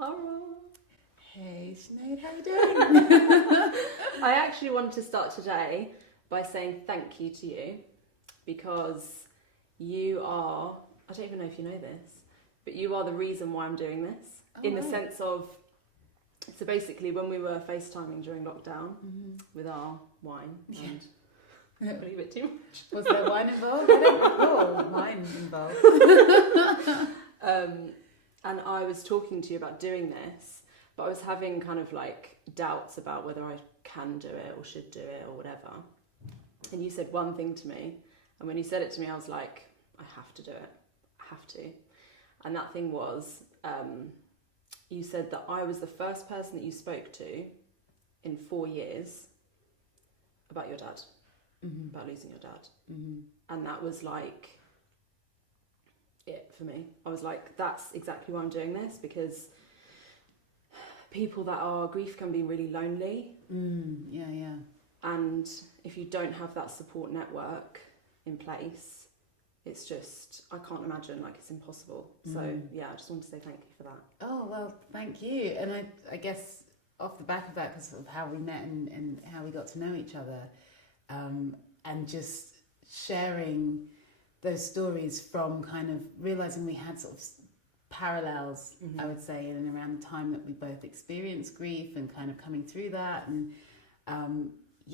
Sara. Hey Sinead, how you doing? I actually wanted to start today by saying thank you to you because you are, I don't even know if you know this, but you are the reason why I'm doing this. In the sense of, so basically when we were FaceTiming during lockdown with our wine and probably a bit too much. Was there wine involved? I don't recall wine involved. And I was talking to you about doing this, but I was having kind of like doubts about whether I can do it or should do it or whatever. And you said one thing to me, and when you said it to me, I was like, I have to do it. I have to. And that thing was, you said that I was the first person that you spoke to in 4 years about your dad, about losing your dad. And that was like it for me. I was like, that's exactly why I'm doing this, because people that are grief can be really lonely. Yeah. And if you don't have that support network in place, it's just, I can't imagine, like it's impossible. So yeah, I just want to say thank you for that. Oh, well, thank you. And I guess off the back of that, because of how we met and how we got to know each other, and just sharing those stories from kind of realizing we had sort of parallels, I would say, in and around the time that we both experienced grief and kind of coming through that. And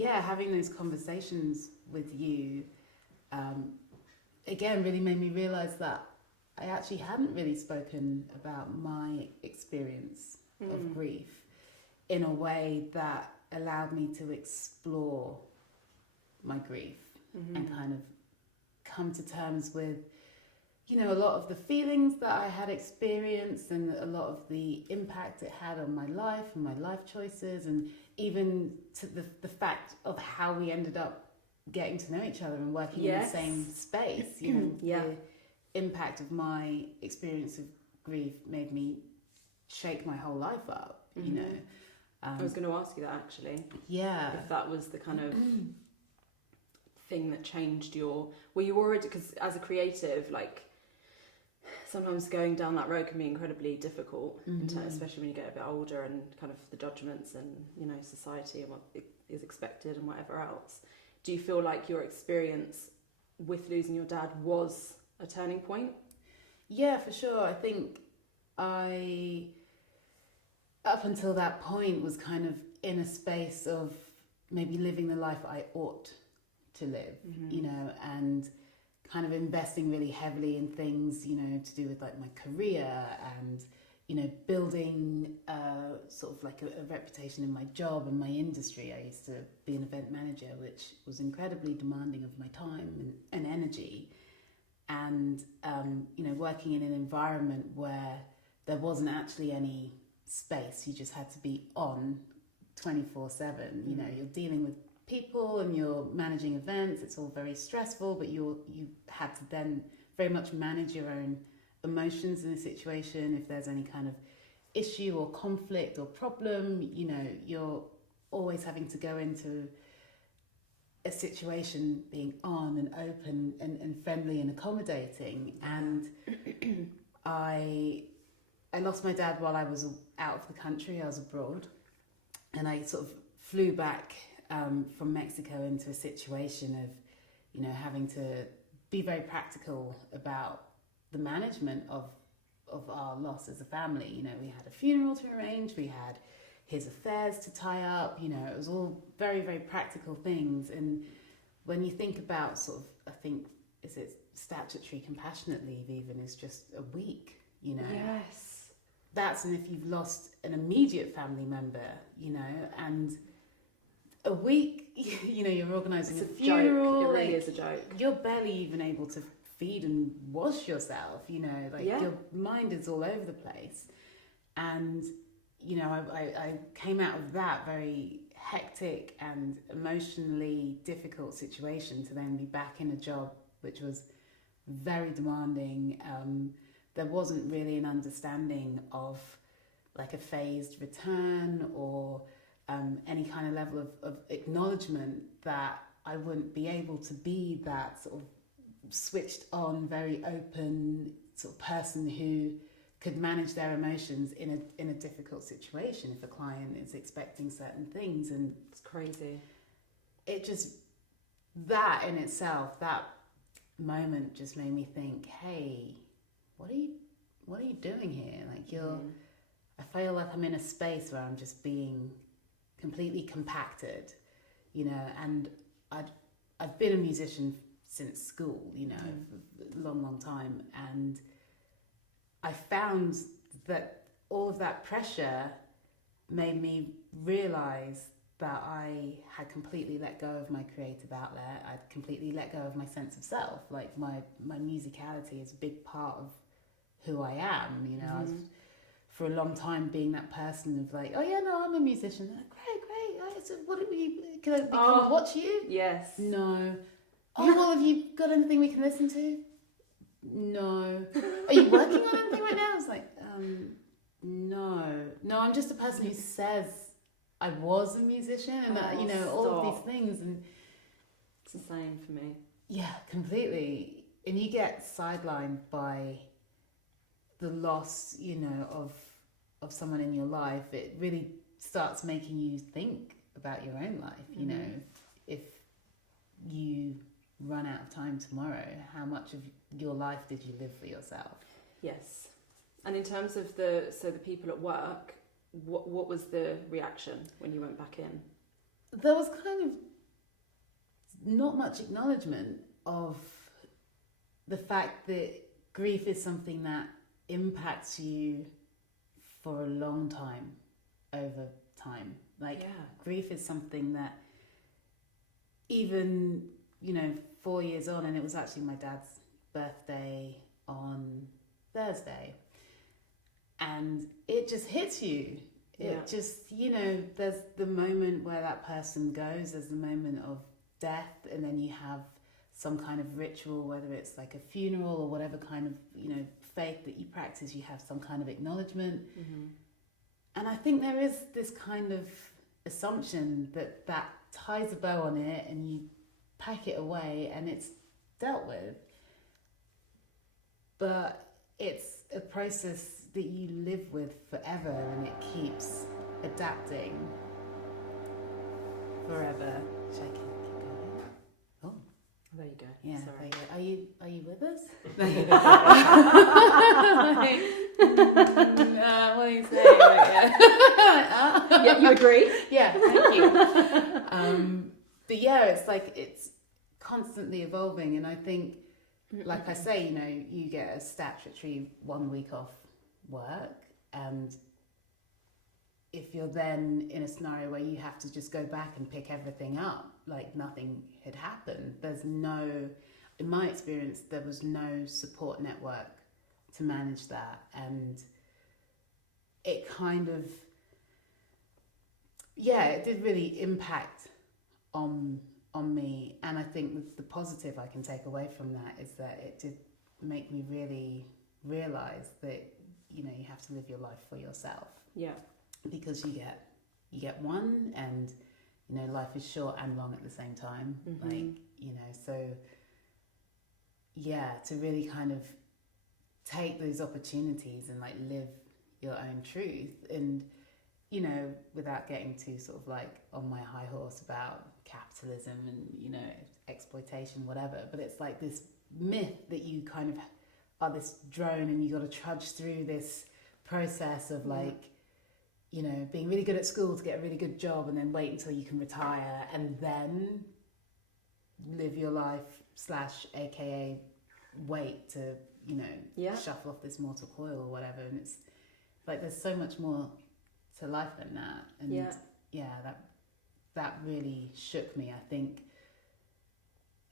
having those conversations with you, again, really made me realize that I actually hadn't really spoken about my experience of grief in a way that allowed me to explore my grief and kind of come to terms with, you know, a lot of the feelings that I had experienced and a lot of the impact it had on my life and my life choices, and even to the fact of how we ended up getting to know each other and working in the same space. You know, the impact of my experience of grief made me shake my whole life up, you know. I was going to ask you that actually. Yeah. If that was the kind of thing that changed your, were you already, because as a creative, like sometimes going down that road can be incredibly difficult, especially when you get a bit older and kind of the judgments and, you know, society and what is expected and whatever else. Do you feel like your experience with losing your dad was a turning point? Yeah, for sure. I think up until that point, was kind of in a space of maybe living the life I ought to live, you know, and kind of investing really heavily in things, you know, to do with like my career and, you know, building sort of like a reputation in my job and my industry. I used to be an event manager, which was incredibly demanding of my time and energy. And, you know, working in an environment where there wasn't actually any space, you just had to be on 24/7. You know, you're dealing with people and you're managing events. It's all very stressful, but you had to then very much manage your own emotions in a situation. If there's any kind of issue or conflict or problem, you know, you're always having to go into a situation being on and open and friendly and accommodating. And I lost my dad while I was out of the country. I was abroad, and I sort of flew back from Mexico into a situation of, you know, having to be very practical about the management of our loss as a family. You know, we had a funeral to arrange, we had his affairs to tie up, you know, it was all very, very practical things. And when you think about sort of, I think, is it statutory compassionate leave even is just a week, you know? Yes. That's, and if you've lost an immediate family member, you know, and a week, you know, you're organising a funeral. Joke. It really is a joke. You're barely even able to feed and wash yourself, you know, like your mind is all over the place. And, you know, I came out of that very hectic and emotionally difficult situation to then be back in a job which was very demanding. There wasn't really an understanding of like a phased return or any kind of level of acknowledgement that I wouldn't be able to be that sort of switched on, very open sort of person who could manage their emotions in a difficult situation if a client is expecting certain things. And it's crazy. It just, that in itself, that moment just made me think, hey, what are you doing here? Like I feel like I'm in a space where I'm just being completely compacted, and I've been a musician since school, for a long, long time. And I found that all of that pressure made me realize that I had completely let go of my creative outlet. I'd completely let go of my sense of self. Like my musicality is a big part of who I am. I was for a long time being that person of like, oh yeah, no, I'm a musician. Like, great. So what do can I come and watch you? Yes. No. Oh, well, have you got anything we can listen to? No. Are you working on anything right now? I was like, no. No, I'm just a person who says I was a musician and all of these things. And it's the same for me. Yeah, completely. And you get sidelined by the loss, of someone in your life. It really starts making you think about your own life, if you run out of time tomorrow, how much of your life did you live for yourself? Yes. And in terms of the people at work, what was the reaction when you went back in? There was kind of not much acknowledgement of the fact that grief is something that impacts you for a long time, over time. Grief is something that even, 4 years on, and it was actually my dad's birthday on Thursday, and it just hits you. It just, there's the moment where that person goes, there's the moment of death, and then you have some kind of ritual, whether it's like a funeral or whatever kind of, faith that you practice, you have some kind of acknowledgement. And I think there is this kind of assumption that ties a bow on it and you pack it away and it's dealt with. But it's a process that you live with forever, and it keeps adapting forever. Should I keep going? Oh, there you go. Yeah, sorry. there you go. Are you with us? What are you saying? Yeah, you agree? Yeah, thank you. But yeah, it's like it's constantly evolving, and I think, like I say, you get a statutory 1 week off work, and if you're then in a scenario where you have to just go back and pick everything up like nothing had happened, in my experience, there was no support network to manage that, and it kind of, it did really impact on me. And I think the positive I can take away from that is that it did make me really realize that you have to live your life for yourself. Yeah. Because you get one, and life is short and long at the same time. So to really kind of take those opportunities and live your own truth, and without getting too sort of on my high horse about capitalism and exploitation, whatever, but it's like this myth that you kind of are this drone and you got to trudge through this process of being really good at school to get a really good job, and then wait until you can retire and then live your life / aka wait to shuffle off this mortal coil or whatever. And it's like there's so much more to life than that. And that really shook me. I think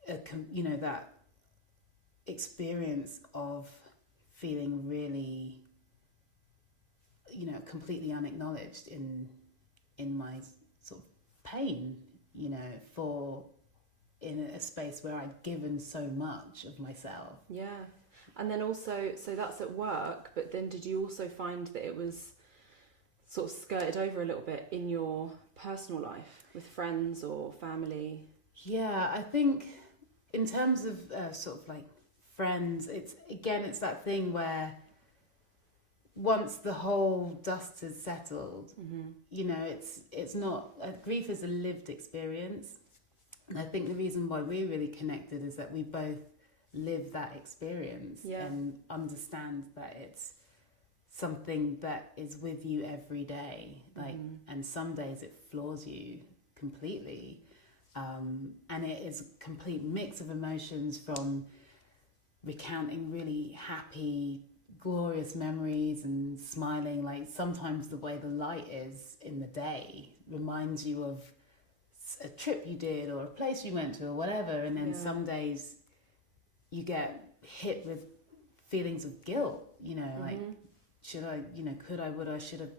that experience of feeling really completely unacknowledged in my sort of pain, in a space where I'd given so much of myself. Yeah. And then also, so that's at work, but then did you also find that it was sort of skirted over a little bit in your personal life with friends or family? Yeah, I think in terms of sort of friends, it's that thing where once the whole dust has settled, you know, it's not, grief is a lived experience. And I think the reason why we're really connected is that we both live that experience and understand that it's something that is with you every day. Like, and some days it floors you completely. And it is a complete mix of emotions, from recounting really happy, glorious memories and smiling. Like, sometimes the way the light is in the day reminds you of a trip you did or a place you went to or whatever. And then some days you get hit with feelings of guilt, you know, like, should I, you know, could I, would I, should have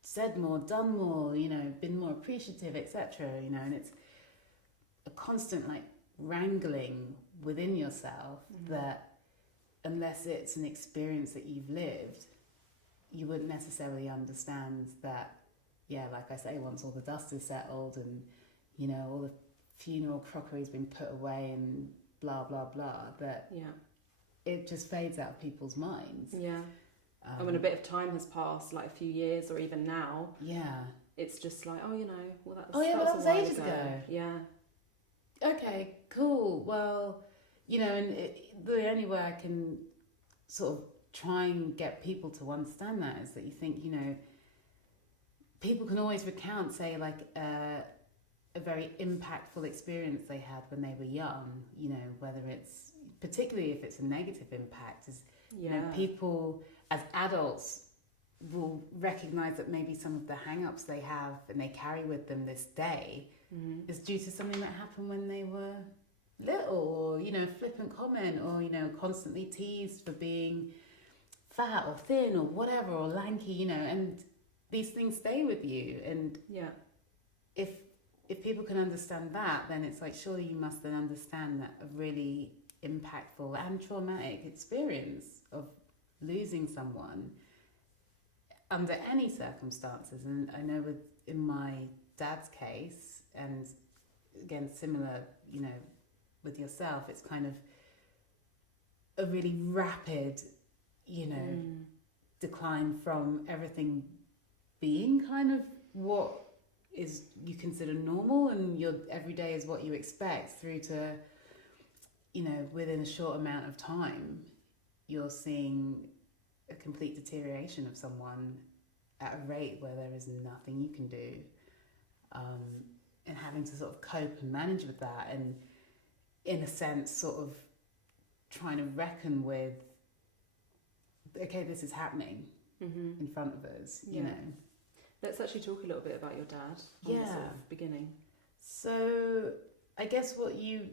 said more, done more, you know, been more appreciative, etc., you know. And it's a constant, like, wrangling within yourself that, unless it's an experience that you've lived, you wouldn't necessarily understand that, like I say, once all the dust is settled and, you know, all the funeral crockery's been put away and blah, blah, blah, that it just fades out of people's minds. Yeah. And when a bit of time has passed, like a few years or even now, it's just like, oh, you know, well, that was ages ago. Yeah. Okay, cool. Well, you know, and the only way I can sort of try and get people to understand that is that you think, you know, people can always recount, say, like a very impactful experience they had when they were young, you know, whether it's, particularly if it's a negative impact, is, you know, people as adults will recognize that maybe some of the hang-ups they have and they carry with them this day is due to something that happened when they were little, or, you know, flippant comment, or, you know, constantly teased for being fat or thin or whatever, or lanky, you know, and these things stay with you. And if people can understand that, then it's like, surely you must then understand that a really impactful and traumatic experience of losing someone under any circumstances. And I know in my dad's case, and again, similar, you know, with yourself, it's kind of a really rapid, you know, decline from everything being kind of what is you consider normal and your everyday is what you expect, through to, you know, within a short amount of time, you're seeing a complete deterioration of someone at a rate where there is nothing you can do, and having to sort of cope and manage with that, and in a sense sort of trying to reckon with, okay, this is happening in front of us, you know. Let's actually talk a little bit about your dad on the sort of beginning. So I guess what you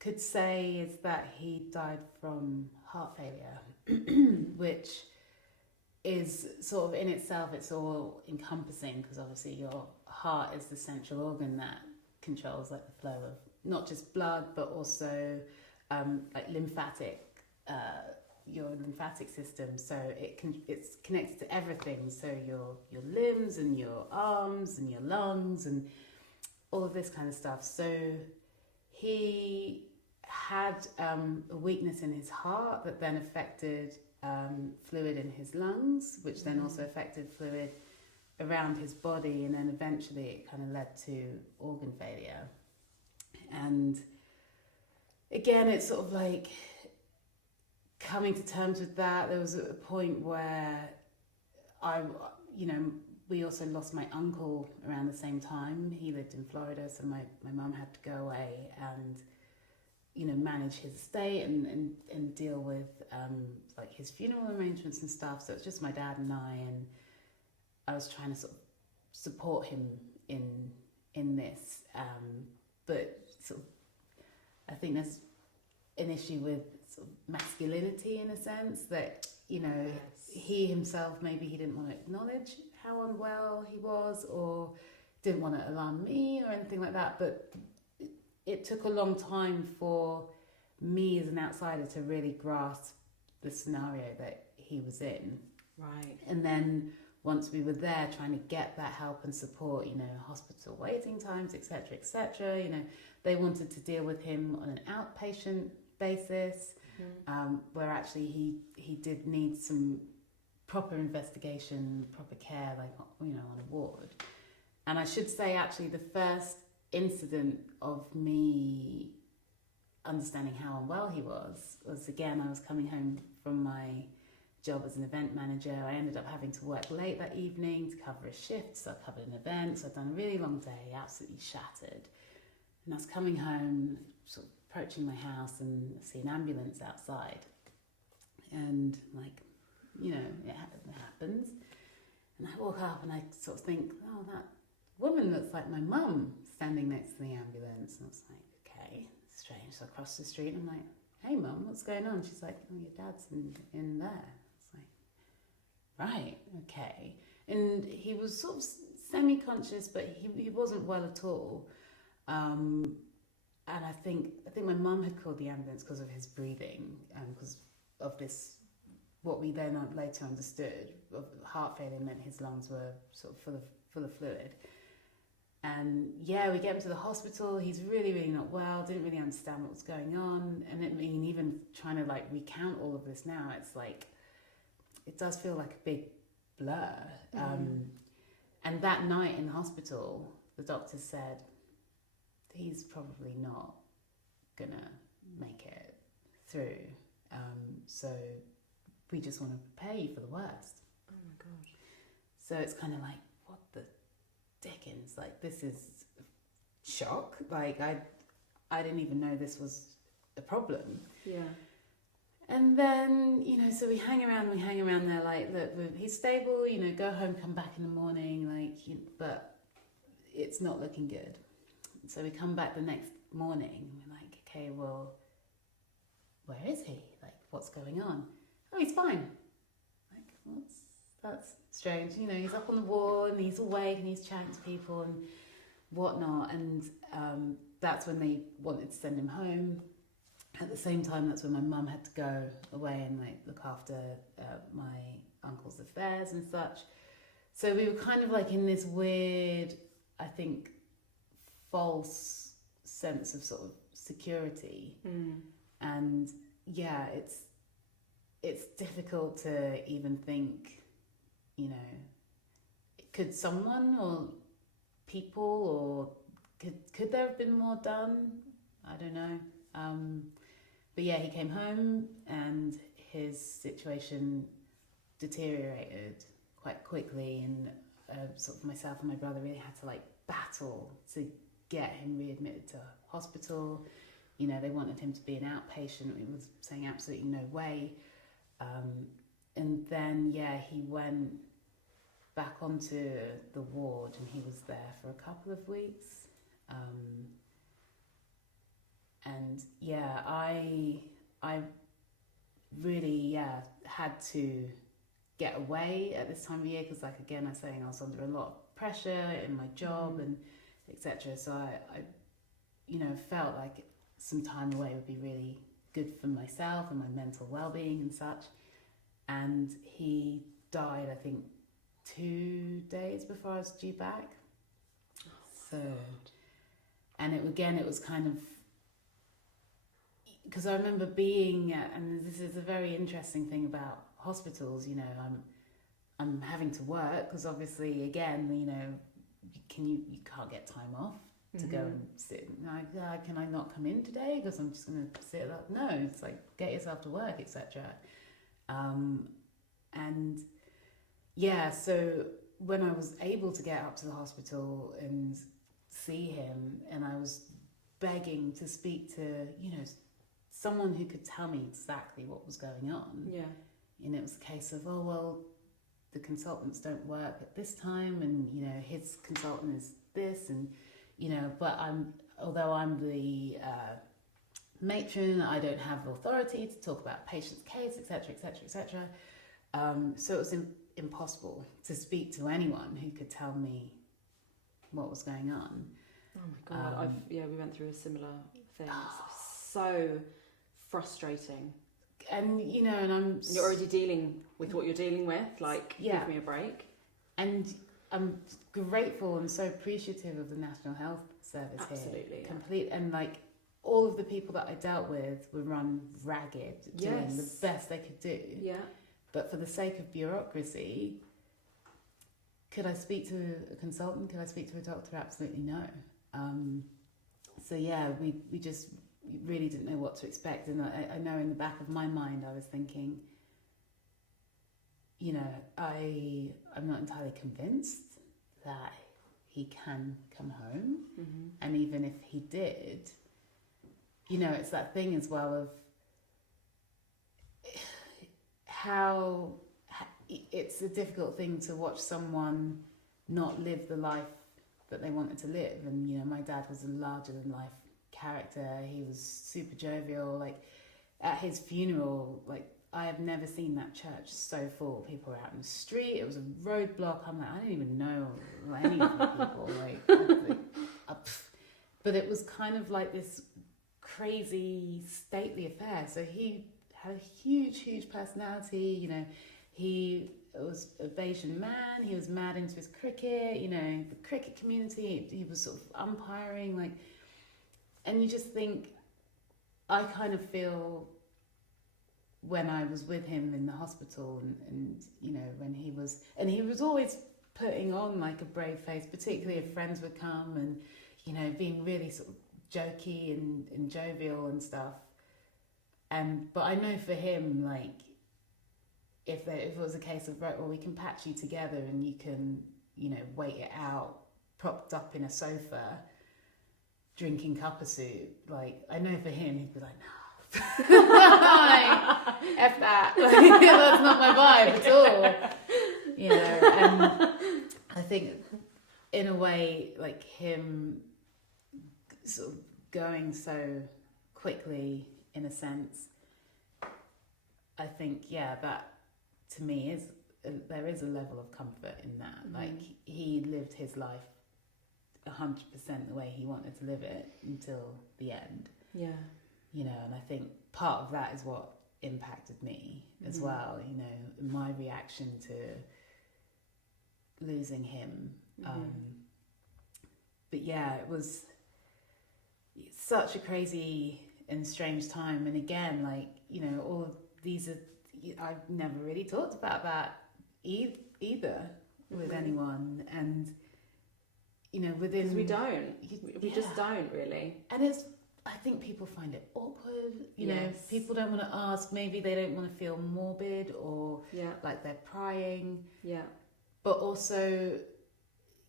could say is that he died from heart failure, which is sort of in itself, it's all encompassing, because obviously your heart is the central organ that controls, like, the flow of not just blood but also like lymphatic, your lymphatic system. So it's connected to everything, so your limbs and your arms and your lungs and all of this kind of stuff. So he had a weakness in his heart that then affected fluid in his lungs, which then also affected fluid around his body, and then eventually it kind of led to organ failure. And again, it's sort of like coming to terms with that. There was a point where we also lost my uncle around the same time. He lived in Florida, so my mum had to go away and, you know, manage his estate and deal with like his funeral arrangements and stuff. So it's just my dad and I was trying to sort of support him in this, but sort of, I think there's an issue with sort of masculinity, in a sense, that, you know, he himself, maybe he didn't want to acknowledge how unwell he was, or didn't want to alarm me or anything like that. But it took a long time for me as an outsider to really grasp the scenario that he was in. Right. And then once we were there trying to get that help and support, you know, hospital waiting times, etc., you know, they wanted to deal with him on an outpatient basis, where actually he did need some proper investigation, proper care, like, you know, on a ward. And I should say, actually, the first incident of me understanding how unwell he was again, I was coming home from my job as an event manager. I ended up having to work late that evening to cover a shift, so I covered an event, so I'd done a really long day, absolutely shattered. And I was coming home, sort of approaching my house, and I see an ambulance outside. And, like, you know, it happens. And I walk up and I sort of think, oh, that woman looks like my mum standing next to the ambulance. And I was like, okay, strange. So I crossed the street and I'm like, hey, mum, what's going on? She's like, oh, your dad's in there. It's like, right, okay. And he was sort of semi-conscious, but he wasn't well at all. And I think my mum had called the ambulance because of his breathing, because of this, what we then later understood, of heart failure meant his lungs were sort of full of fluid. And yeah, we get him to the hospital. He's really, really not well. Didn't really understand what was going on. And I mean, even trying to like recount all of this now, it's like, it does feel like a big blur. And that night in the hospital, the doctor said, he's probably not gonna make it through. So we just want to prepare you for the worst. Oh my God. So it's kind of like, what the dickens? Like, this is shock. Like, I didn't even know this was a problem. Yeah. And then, you know, so we hang around there, like, look, he's stable, you know, go home, come back in the morning, like, but it's not looking good. So we come back the next morning, and we're like, okay, well, where is he? Like, what's going on? Oh, he's fine. Like, that's strange. You know, he's up on the ward, and he's awake, and he's chatting to people and whatnot. And that's when they wanted to send him home. At the same time, that's when my mum had to go away and like look after my uncle's affairs and such. So we were kind of like in this weird, I think, false sense of sort of security. And yeah, it's difficult to even think, you know, could someone or people, or could there have been more done? I don't know. But yeah, he came home and his situation deteriorated quite quickly, and sort of myself and my brother really had to like battle to get him readmitted to hospital. You know, they wanted him to be an outpatient. We was saying absolutely no way. And then, yeah, he went back onto the ward and he was there for a couple of weeks. And yeah, I really, had to get away at this time of year because, like, again, I was saying I was under a lot of pressure in my job and etc. So I, you know, felt like some time away would be really good for myself and my mental well-being and such. And he died, I think, 2 days before I was due back. So, and it was kind of, because I remember being, and this is a very interesting thing about hospitals, you know, I'm having to work because obviously, again, you know, you can't get time off to go and sit. Like, can I not come in today because I'm just going to sit up? No, it's like, get yourself to work, etc. And yeah, so when I was able to get up to the hospital and see him, and I was begging to speak to, you know, someone who could tell me exactly what was going on. Yeah. And it was a case of, oh, well, the consultants don't work at this time, and, you know, his consultant is this, and, you know, but although I'm the matron, I don't have authority to talk about patient's case, etc., etc., etc. So it was impossible to speak to anyone who could tell me what was going on. Oh my God, we went through a similar thing. It's so frustrating. And, you know, and you're already dealing with what you're dealing with, like, give me a break. And I'm grateful and so appreciative of the National Health Service here. Absolutely. Complete, and like, all of the people that I dealt with were run ragged, doing the best they could do. Yeah. But for the sake of bureaucracy, could I speak to a consultant? Could I speak to a doctor? Absolutely no. So yeah, we just really didn't know what to expect. And I know in the back of my mind, I was thinking, you know, I'm not entirely convinced that he can come home. Mm-hmm. And even if he did, you know, it's that thing as well of how it's a difficult thing to watch someone not live the life that they wanted to live. And, you know, my dad was a larger than life character. He was super jovial. Like, at his funeral, like, I have never seen that church so full. People were out in the street. It was a roadblock. I'm like, I don't even know any of the people. But it was kind of like this crazy, stately affair. So he had a huge, huge personality. You know, he was a Bayesian man. He was mad into his cricket. You know, the cricket community. He was sort of umpiring. Like, and you just think, I kind of feel when I was with him in the hospital and you know, when he was always putting on like a brave face, particularly if friends would come and, you know, being really sort of jokey and jovial and stuff. But I know for him, like, if it was a case of, right, well, we can patch you together and you can, you know, wait it out, propped up in a sofa, drinking cup of soup, like, I know for him, he'd be like, no. Like, F that. Like, that's not my vibe at all. You know, and I think in a way, like, him sort of going so quickly, in a sense, I think, yeah, that to me there is a level of comfort in that. Mm-hmm. Like, he lived his life 100% the way he wanted to live it until the end. Yeah. You know, and I think part of that is what impacted me as well, you know, my reaction to losing him. But yeah, it was such a crazy and strange time. And again, like, you know, all of these are, I've never really talked about that either with anyone. And, you know, within... We don't. We just don't, really. And it's, I think people find it awkward, you know, people don't want to ask, maybe they don't want to feel morbid or like they're prying. Yeah. But also,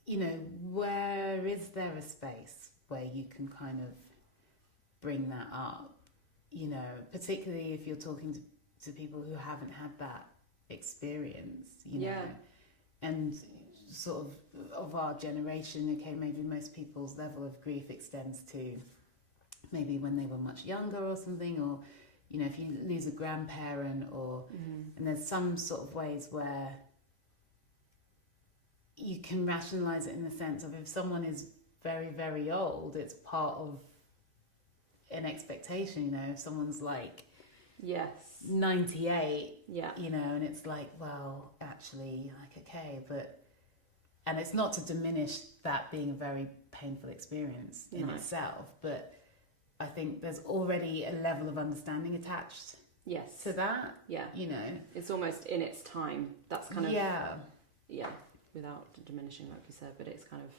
you know, where is there a space where you can kind of bring that up, you know, particularly if you're talking to people who haven't had that experience, you know, and sort of our generation, okay, maybe most people's level of grief extends to maybe when they were much younger or something, or, you know, if you lose a grandparent or, and there's some sort of ways where you can rationalize it in the sense of if someone is very, very old, it's part of an expectation, you know, if someone's like 98, you know, and it's like, well, actually, like, okay, but, and it's not to diminish that being a very painful experience in itself, but I think there's already a level of understanding attached to that. Yeah. You know. It's almost in its time. That's kind of... Yeah, without diminishing, like you said, but it's kind of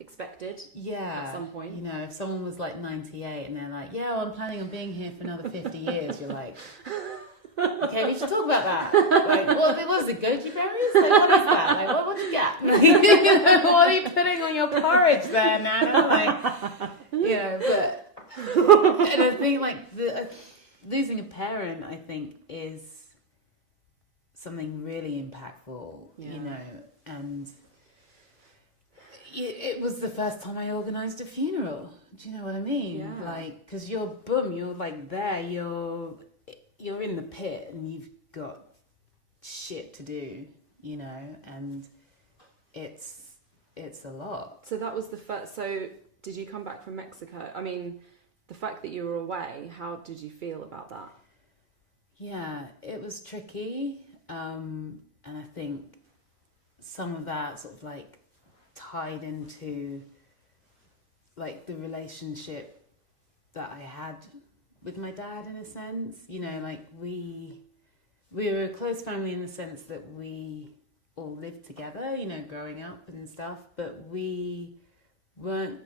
expected at some point. You know, if someone was like 98 and they're like, yeah, well, I'm planning on being here for another 50 years, you're like, okay, we should talk about that. Like, what was it, goji berries? Like, what is that? Like, what you got? Like, you know, what are you putting on your porridge there, Nana? Like, you know, but... and I think like losing a parent, I think, is something really impactful, you know, and it was the first time I organised a funeral. Do you know what I mean? Yeah. Like, because you're like there, you're in the pit and you've got shit to do, you know, and it's a lot. So that was the first. So did you come back from Mexico? I mean, the fact that you were away, how did you feel about that? Yeah, it was tricky. And I think some of that sort of like tied into like the relationship that I had with my dad in a sense. You know, like we we were a close family in the sense that we all lived together, you know, growing up and stuff, but we weren't,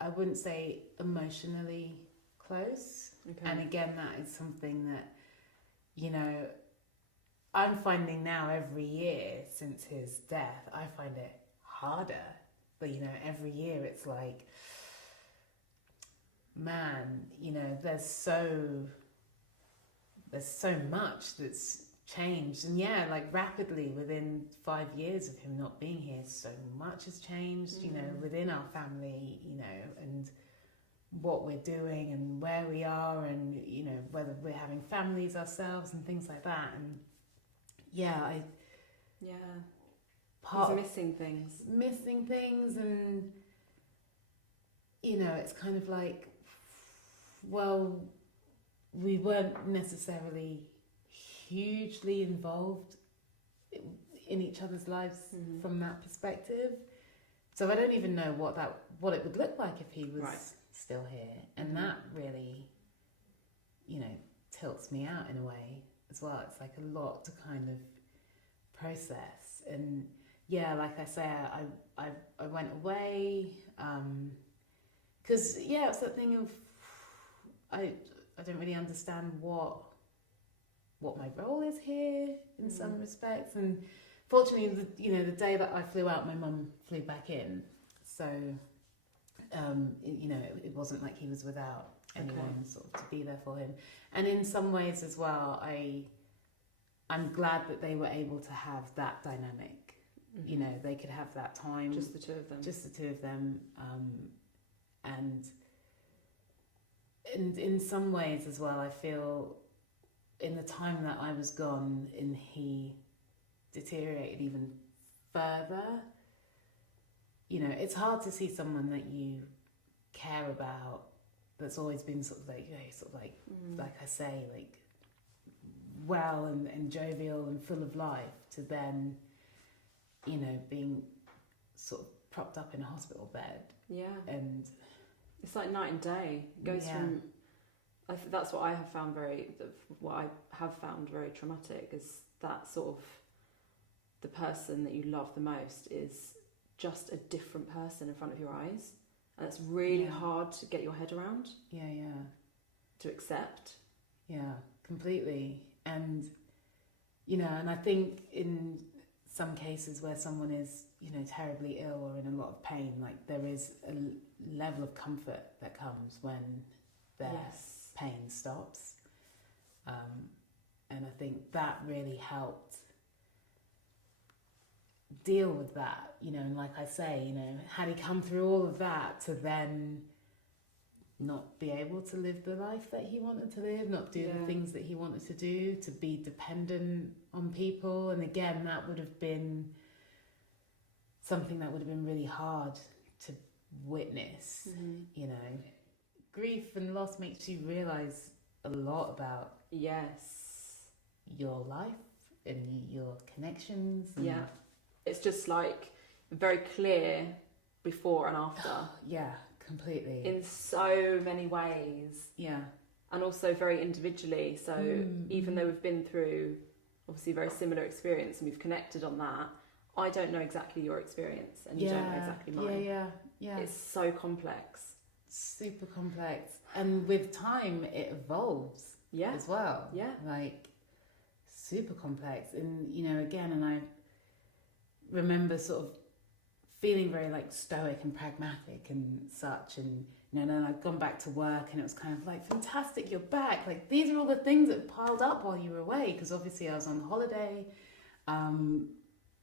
I wouldn't say emotionally close. Okay. And again, that is something that, you know, I'm finding now every year since his death, I find it harder. But, you know, every year it's like, man, you know, there's so much that's changed. And yeah, like rapidly within 5 years of him not being here, so much has changed, you know, within our family, you know, and what we're doing and where we are, and, you know, whether we're having families ourselves and things like that. And yeah, He's missing things. And, you know, it's kind of like, well, we weren't necessarily hugely involved in each other's lives from that perspective. So I don't even know what it would look like if he was still here. And that really, you know, tilts me out in a way as well. It's like a lot to kind of process. And yeah, like I say, I went away because yeah, it's that thing of I don't really understand what my role is here in some respects. And fortunately, the day that I flew out, my mum flew back in, so you know, it wasn't like he was without anyone sort of to be there for him. And in some ways as well, I'm glad that they were able to have that dynamic. You know, they could have that time, just the two of them, and in some ways as well, I feel in the time that I was gone and he deteriorated even further, you know, it's hard to see someone that you care about that's always been sort of like, you know, sort of like I say, like well and jovial and full of life, to then, you know, being sort of propped up in a hospital bed. Yeah. And it's like night and day. It goes from, that's what I have found very traumatic, is that sort of the person that you love the most is just a different person in front of your eyes. And it's really hard to get your head around. Yeah. To accept. Yeah, completely. And, you know, and I think in some cases where someone is, you know, terribly ill or in a lot of pain, like there is a level of comfort that comes when their pain stops. And I think that really helped deal with that, you know. And like I say, you know, had he come through all of that to then not be able to live the life that he wanted to live, not do the things that he wanted to do, to be dependent on people, and again, that would have been something that would have been really hard to witness. You know, grief and loss makes you realize a lot about your life and your connections. And it's just like very clear before and after. Yeah, completely. In so many ways. Yeah. And also very individually. So even though we've been through obviously a very similar experience and we've connected on that, I don't know exactly your experience and you don't know exactly mine. Yeah. It's so complex. Super complex. And with time, it evolves as well. Yeah. Like, super complex. And, you know, again, and I remember sort of feeling very like stoic and pragmatic and such, and you know, and then I'd gone back to work and it was kind of like, fantastic, you're back, like these are all the things that piled up while you were away, because obviously I was on holiday, and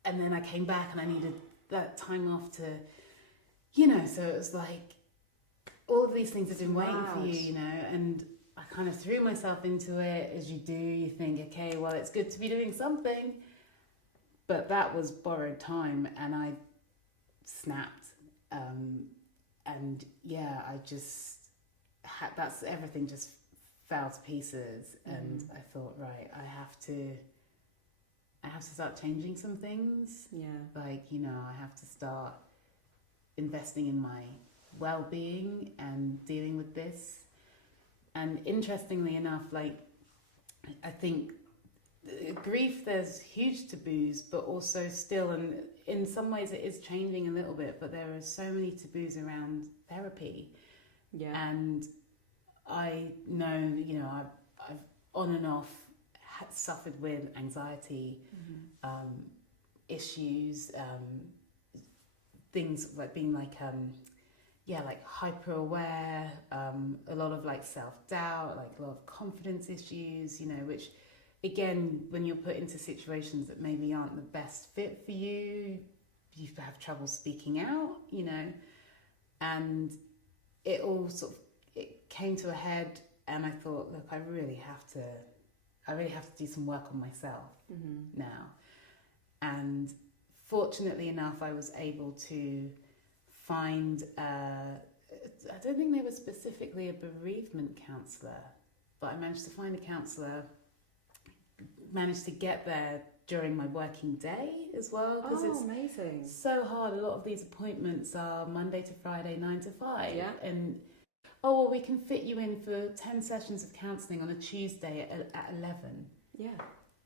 then I came back and I needed that time off to, you know, so it was like all of these things have been waiting for you, you know, and I kind of threw myself into it. As you do, you think, okay, well, it's good to be doing something, but that was borrowed time and I snapped, and yeah, I just had, that's everything just fell to pieces, and I thought, right, I have to start changing some things. Like, you know, I have to start investing in my well-being and dealing with this. And interestingly enough, like, I think grief, there's huge taboos, but also still, and in some ways it is changing a little bit, but there are so many taboos around therapy. Yeah. And I know, you know, I've on and off suffered with anxiety issues, things like being like hyper aware, a lot of like self-doubt, like a lot of confidence issues, you know, which again, when you're put into situations that maybe aren't the best fit for you, you have trouble speaking out, you know, and it all sort of, it came to a head, and I thought, look, I really have to do some work on myself now. And fortunately enough, I was able to find, I don't think they were specifically a bereavement counsellor, but I managed to find a counsellor, managed to get there during my working day as well. Because it's amazing. So hard. A lot of these appointments are Monday to Friday, 9 to 5. Yeah. And, oh, well, we can fit you in for 10 sessions of counselling on a Tuesday at 11. Yeah.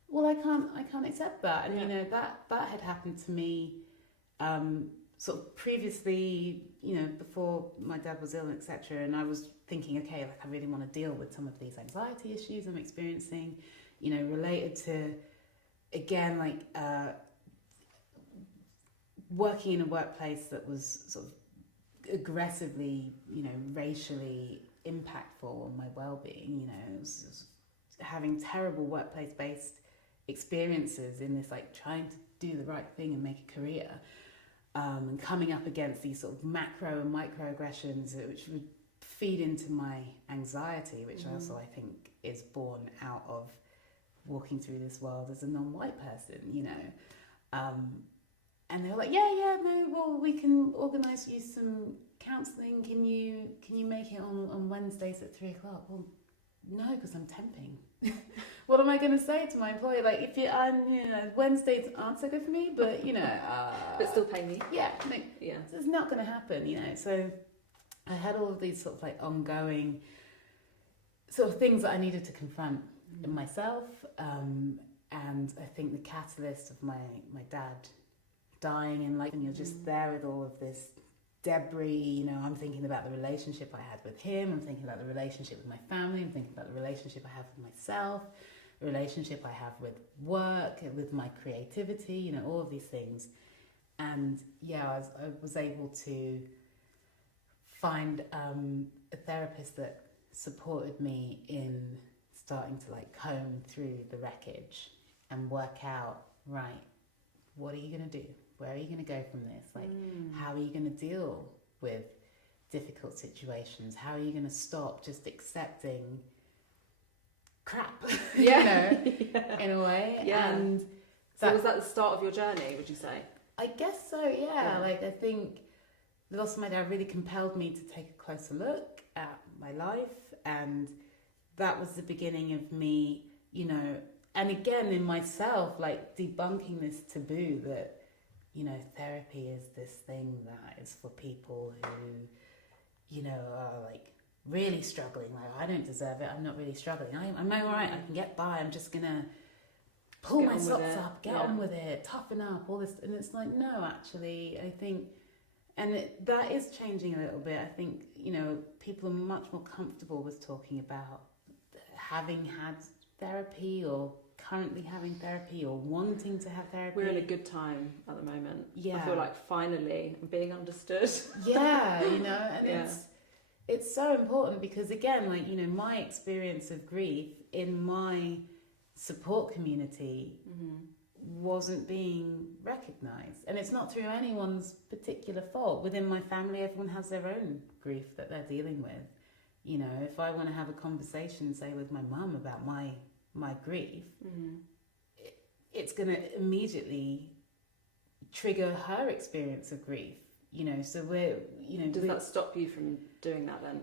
Well, I can't accept that. And, you know, that had happened to me sort of previously, you know, before my dad was ill, etc. And I was thinking, okay, like I really want to deal with some of these anxiety issues I'm experiencing, you know, related to, again, like working in a workplace that was sort of aggressively, you know, racially impactful on my well-being. You know, it was having terrible workplace-based experiences in this, like, trying to do the right thing and make a career, and coming up against these sort of macro and microaggressions which would feed into my anxiety, which also I think is born out of walking through this world as a non-white person, you know. And they were like, no, well, we can organise you some counselling. Can you make it on Wednesdays at 3:00? Well, no, because I'm temping. What am I going to say to my employer? Like, if you know, Wednesdays aren't so good for me, but, you know... but still pay me. Yeah, no, it's not going to happen, you know. So I had all of these sort of, like, ongoing sort of things that I needed to confront in myself. And I think the catalyst of my dad dying in life, and you're just there with all of this debris, you know, I'm thinking about the relationship I had with him, I'm thinking about the relationship with my family, I'm thinking about the relationship I have with myself, the relationship I have with work, with my creativity, you know, all of these things. And I was able to find a therapist that supported me in starting to, like, comb through the wreckage and work out, right, what are you going to do? Where are you going to go from this? Like, how are you going to deal with difficult situations? How are you going to stop just accepting crap, you know, in a way? Yeah. And so was that the start of your journey, would you say? I guess so, yeah. Like, I think the loss of my dad really compelled me to take a closer look at my life, and that was the beginning of me, you know, and again in myself, like, debunking this taboo that, you know, therapy is this thing that is for people who, you know, are, like, really struggling. Like, I don't deserve it. I'm not really struggling. I'm all right. I can get by. I'm just gonna pull my socks up, get on with it, toughen up, all this. And it's like, no, actually, I think, and that is changing a little bit. I think, you know, people are much more comfortable with talking about having had therapy, or currently having therapy, or wanting to have therapy. We're in a good time at the moment. Yeah. I feel like finally I'm being understood. Yeah, you know, and it's so important because, again, like, you know, my experience of grief in my support community wasn't being recognised. And it's not through anyone's particular fault. Within my family, everyone has their own grief that they're dealing with. You know, if I want to have a conversation, say, with my mum about my grief, it's going to immediately trigger her experience of grief, you know. So does that stop you from doing that then?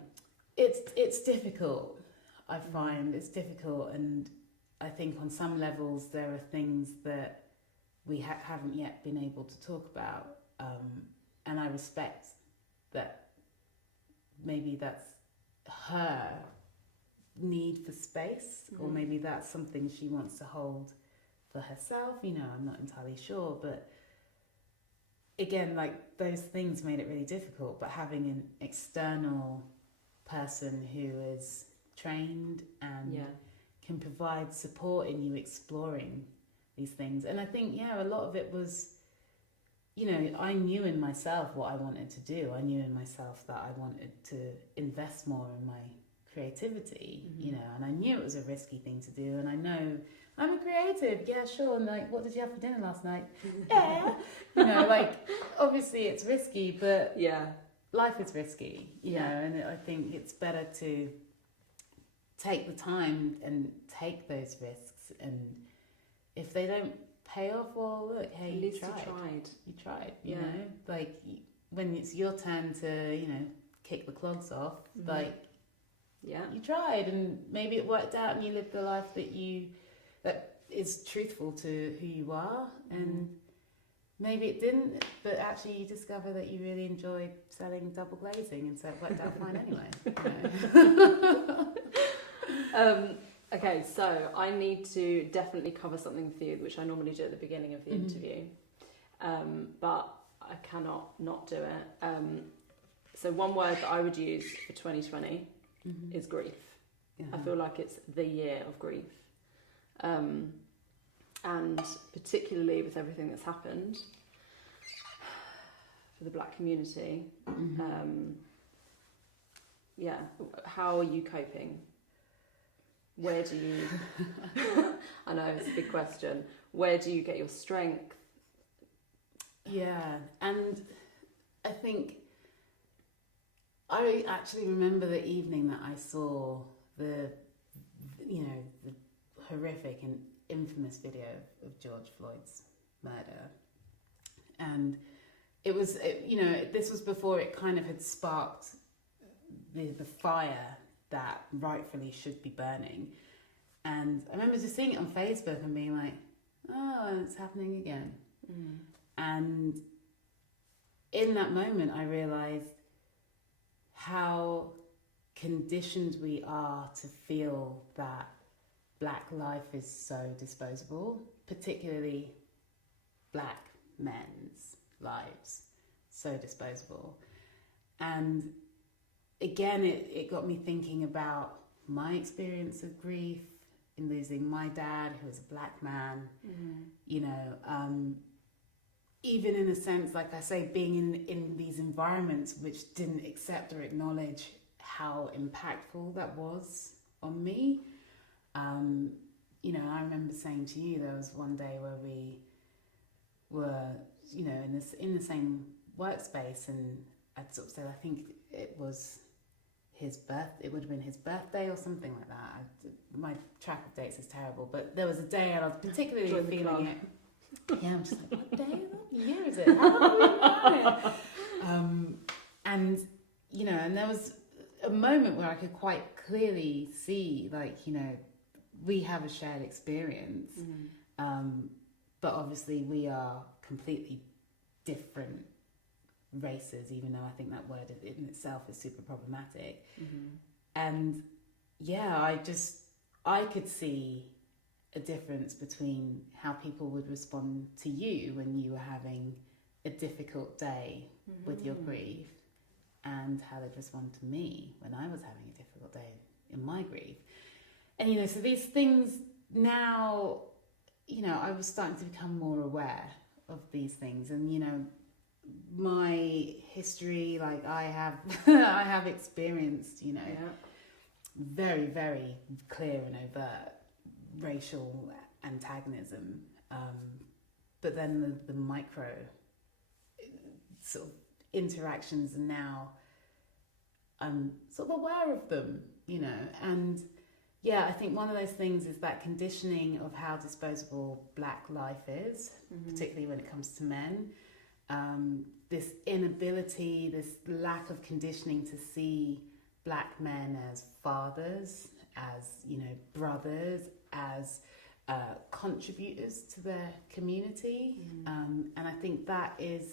It's difficult. I find it's difficult, and I think on some levels there are things that we haven't yet been able to talk about, and I respect that. Maybe that's her need for space, or maybe that's something she wants to hold for herself, you know, I'm not entirely sure, but again, like those things made it really difficult, but having an external person who is trained and can provide support in you exploring these things. And I think, a lot of it was, you know, I knew in myself what I wanted to do. I knew in myself that I wanted to invest more in my creativity, you know, and I knew it was a risky thing to do. And I know I'm a creative, yeah, sure. And like, what did you have for dinner last night? Yeah, you know, like obviously it's risky, but life is risky, you know, and I think it's better to take the time and take those risks. And if they don't pay off, well, look, hey, at least you tried, you know, like when it's your turn to, you know, kick the clogs off, like, you tried, and maybe it worked out and you lived the life that is truthful to who you are, and maybe it didn't, but actually you discover that you really enjoyed selling double glazing, and so it worked out fine anyway. Okay, so I need to definitely cover something with you, which I normally do at the beginning of the interview, but I cannot not do it. So one word that I would use for 2020 is grief. I feel like it's the year of grief. And particularly with everything that's happened for the Black community, how are you coping? Where do you, I know it's a big question, where do you get your strength? Yeah, and I think I actually remember the evening that I saw the horrific and infamous video of George Floyd's murder, and this was before it kind of had sparked the fire that rightfully should be burning. And I remember just seeing it on Facebook and being like, oh, it's happening again. And in that moment I realized how conditioned we are to feel that Black life is so disposable, particularly Black men's lives, so disposable. And again, it got me thinking about my experience of grief in losing my dad, who was a Black man, you know, even in a sense, like I say, being in these environments which didn't accept or acknowledge how impactful that was on me. You know, I remember saying to you, there was one day where we were, you know, in the same workspace, and I'd sort of said, I think it was it would have been his birthday or something like that. My track of dates is terrible, but there was a day and I was particularly feeling it. Yeah, I'm just like, what day year is it? How long have we been on it? And, you know, and there was a moment where I could quite clearly see, like, you know, we have a shared experience, but obviously we are completely different races, even though I think that word in itself is super problematic. And yeah, I could see a difference between how people would respond to you when you were having a difficult day with your grief, and how they'd respond to me when I was having a difficult day in my grief. And, you know, so these things now, you know, I was starting to become more aware of these things. And, you know, my history, like I have experienced, you know, very, very clear and overt racial antagonism, but then the micro sort of interactions, and now I'm sort of aware of them, you know. And yeah, I think one of those things is that conditioning of how disposable Black life is, particularly when it comes to men. This inability, this lack of conditioning to see Black men as fathers, as, you know, brothers, as contributors to their community. And I think that is,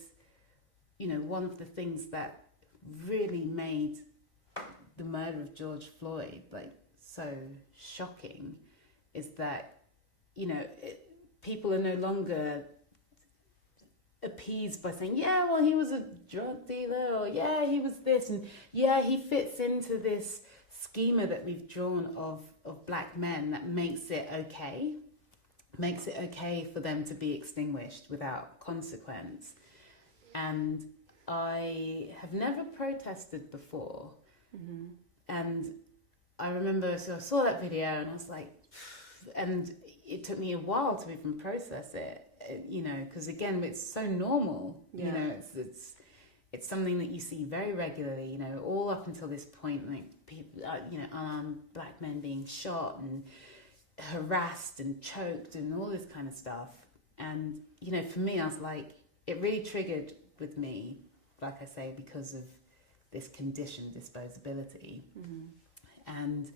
you know, one of the things that really made the murder of George Floyd like so shocking, is that, you know, people are no longer appeased by saying, yeah, well, he was a drug dealer, or yeah, he was this, and yeah, he fits into this schema that we've drawn of black men that makes it okay for them to be extinguished without consequence. And I have never protested before. Mm-hmm. And I remember, so I saw that video and I was like, and it took me a while to even process it, you know, because again, it's so normal, Yeah. you know, it's something that you see very regularly, you know, all up until this point, like people, you know, unarmed black men being shot and harassed and choked and all this kind of stuff. And, you know, for me, I was like, it really triggered with me, like I say, because of this conditioned disposability. Mm-hmm. And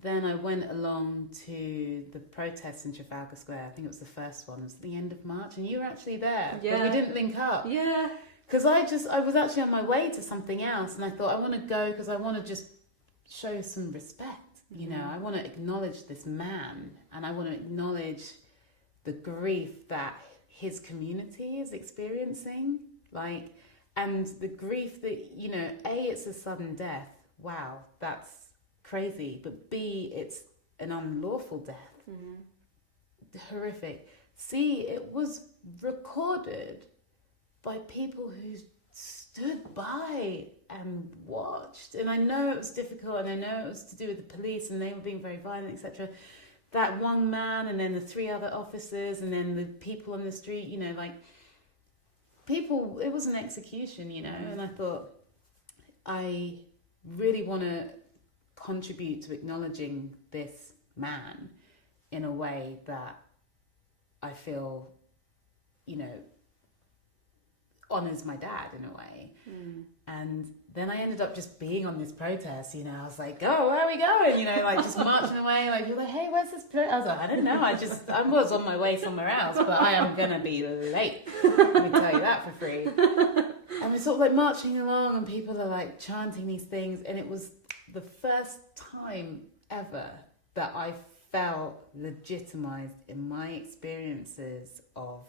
then I went along to the protests in Trafalgar Square. I think it was the first one. It was the end of March, and you were actually there. Yeah. But we didn't link up. Yeah. Because I was actually on my way to something else, and I thought I want to go because I want to just show some respect. You know, I want to acknowledge this man, and I want to acknowledge the grief that his community is experiencing. Like, and the grief that, you know, A, it's a sudden death. Wow, that's crazy. But B, it's an unlawful death. Mm-hmm. Horrific. C, it was recorded by people who stood by and watched. And I know it was difficult, and I know it was to do with the police, and they were being very violent, etc. That one man, and then the 3 other officers, and then the people on the street, you know, like, people, it was an execution, you know. And I thought, I really want to contribute to acknowledging this man in a way that I feel, you know, honours my dad in a way. And then I ended up just being on this protest, you know. I was like, oh, where are we going? You know, like just marching away, like, you're like, hey, where's this place? I was like, I don't know, I was on my way somewhere else, but I am gonna be late, let me tell you that for free. And we're sort of like marching along, and people are like chanting these things, and it was the first time ever that I felt legitimized in my experiences of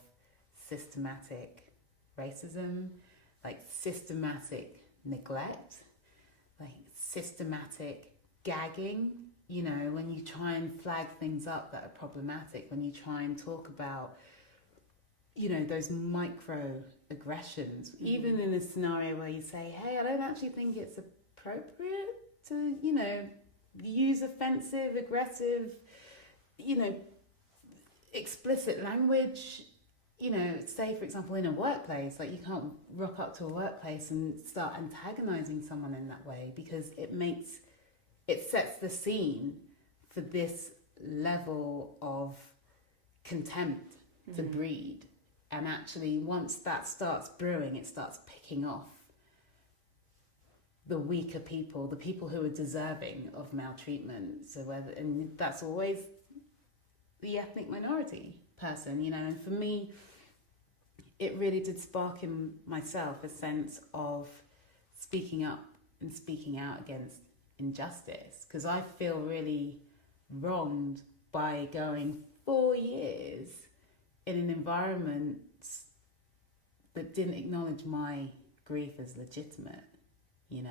systematic racism, like systematic neglect, like systematic gagging, you know, when you try and flag things up that are problematic, when you try and talk about, you know, those micro aggressions, even in a scenario where you say, hey, I don't actually think it's appropriate to, you know, use offensive, aggressive, you know, explicit language. You know, say, for example, in a workplace, like, you can't rock up to a workplace and start antagonizing someone in that way, because it sets the scene for this level of contempt to breed. And actually, once that starts brewing, it starts picking off the weaker people, the people who are deserving of maltreatment. So and that's always the ethnic minority person, you know. And for me, it really did spark in myself a sense of speaking up and speaking out against injustice, because I feel really wronged by going 4 years in an environment that didn't acknowledge my grief as legitimate, you know,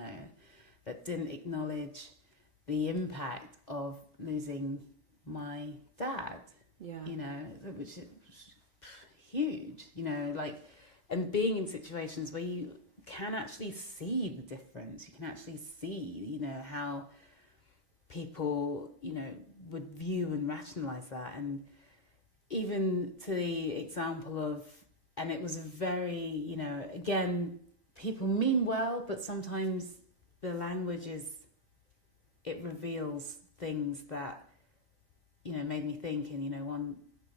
that didn't acknowledge the impact of losing my dad, you know, which is huge, you know, like, and being in situations where you can actually see the difference, you can actually see, you know, how people, you know, would view and rationalize that. And even to the example of, and it was a very, you know, again, people mean well, but sometimes the language it reveals things that, you know, made me think. And, you know,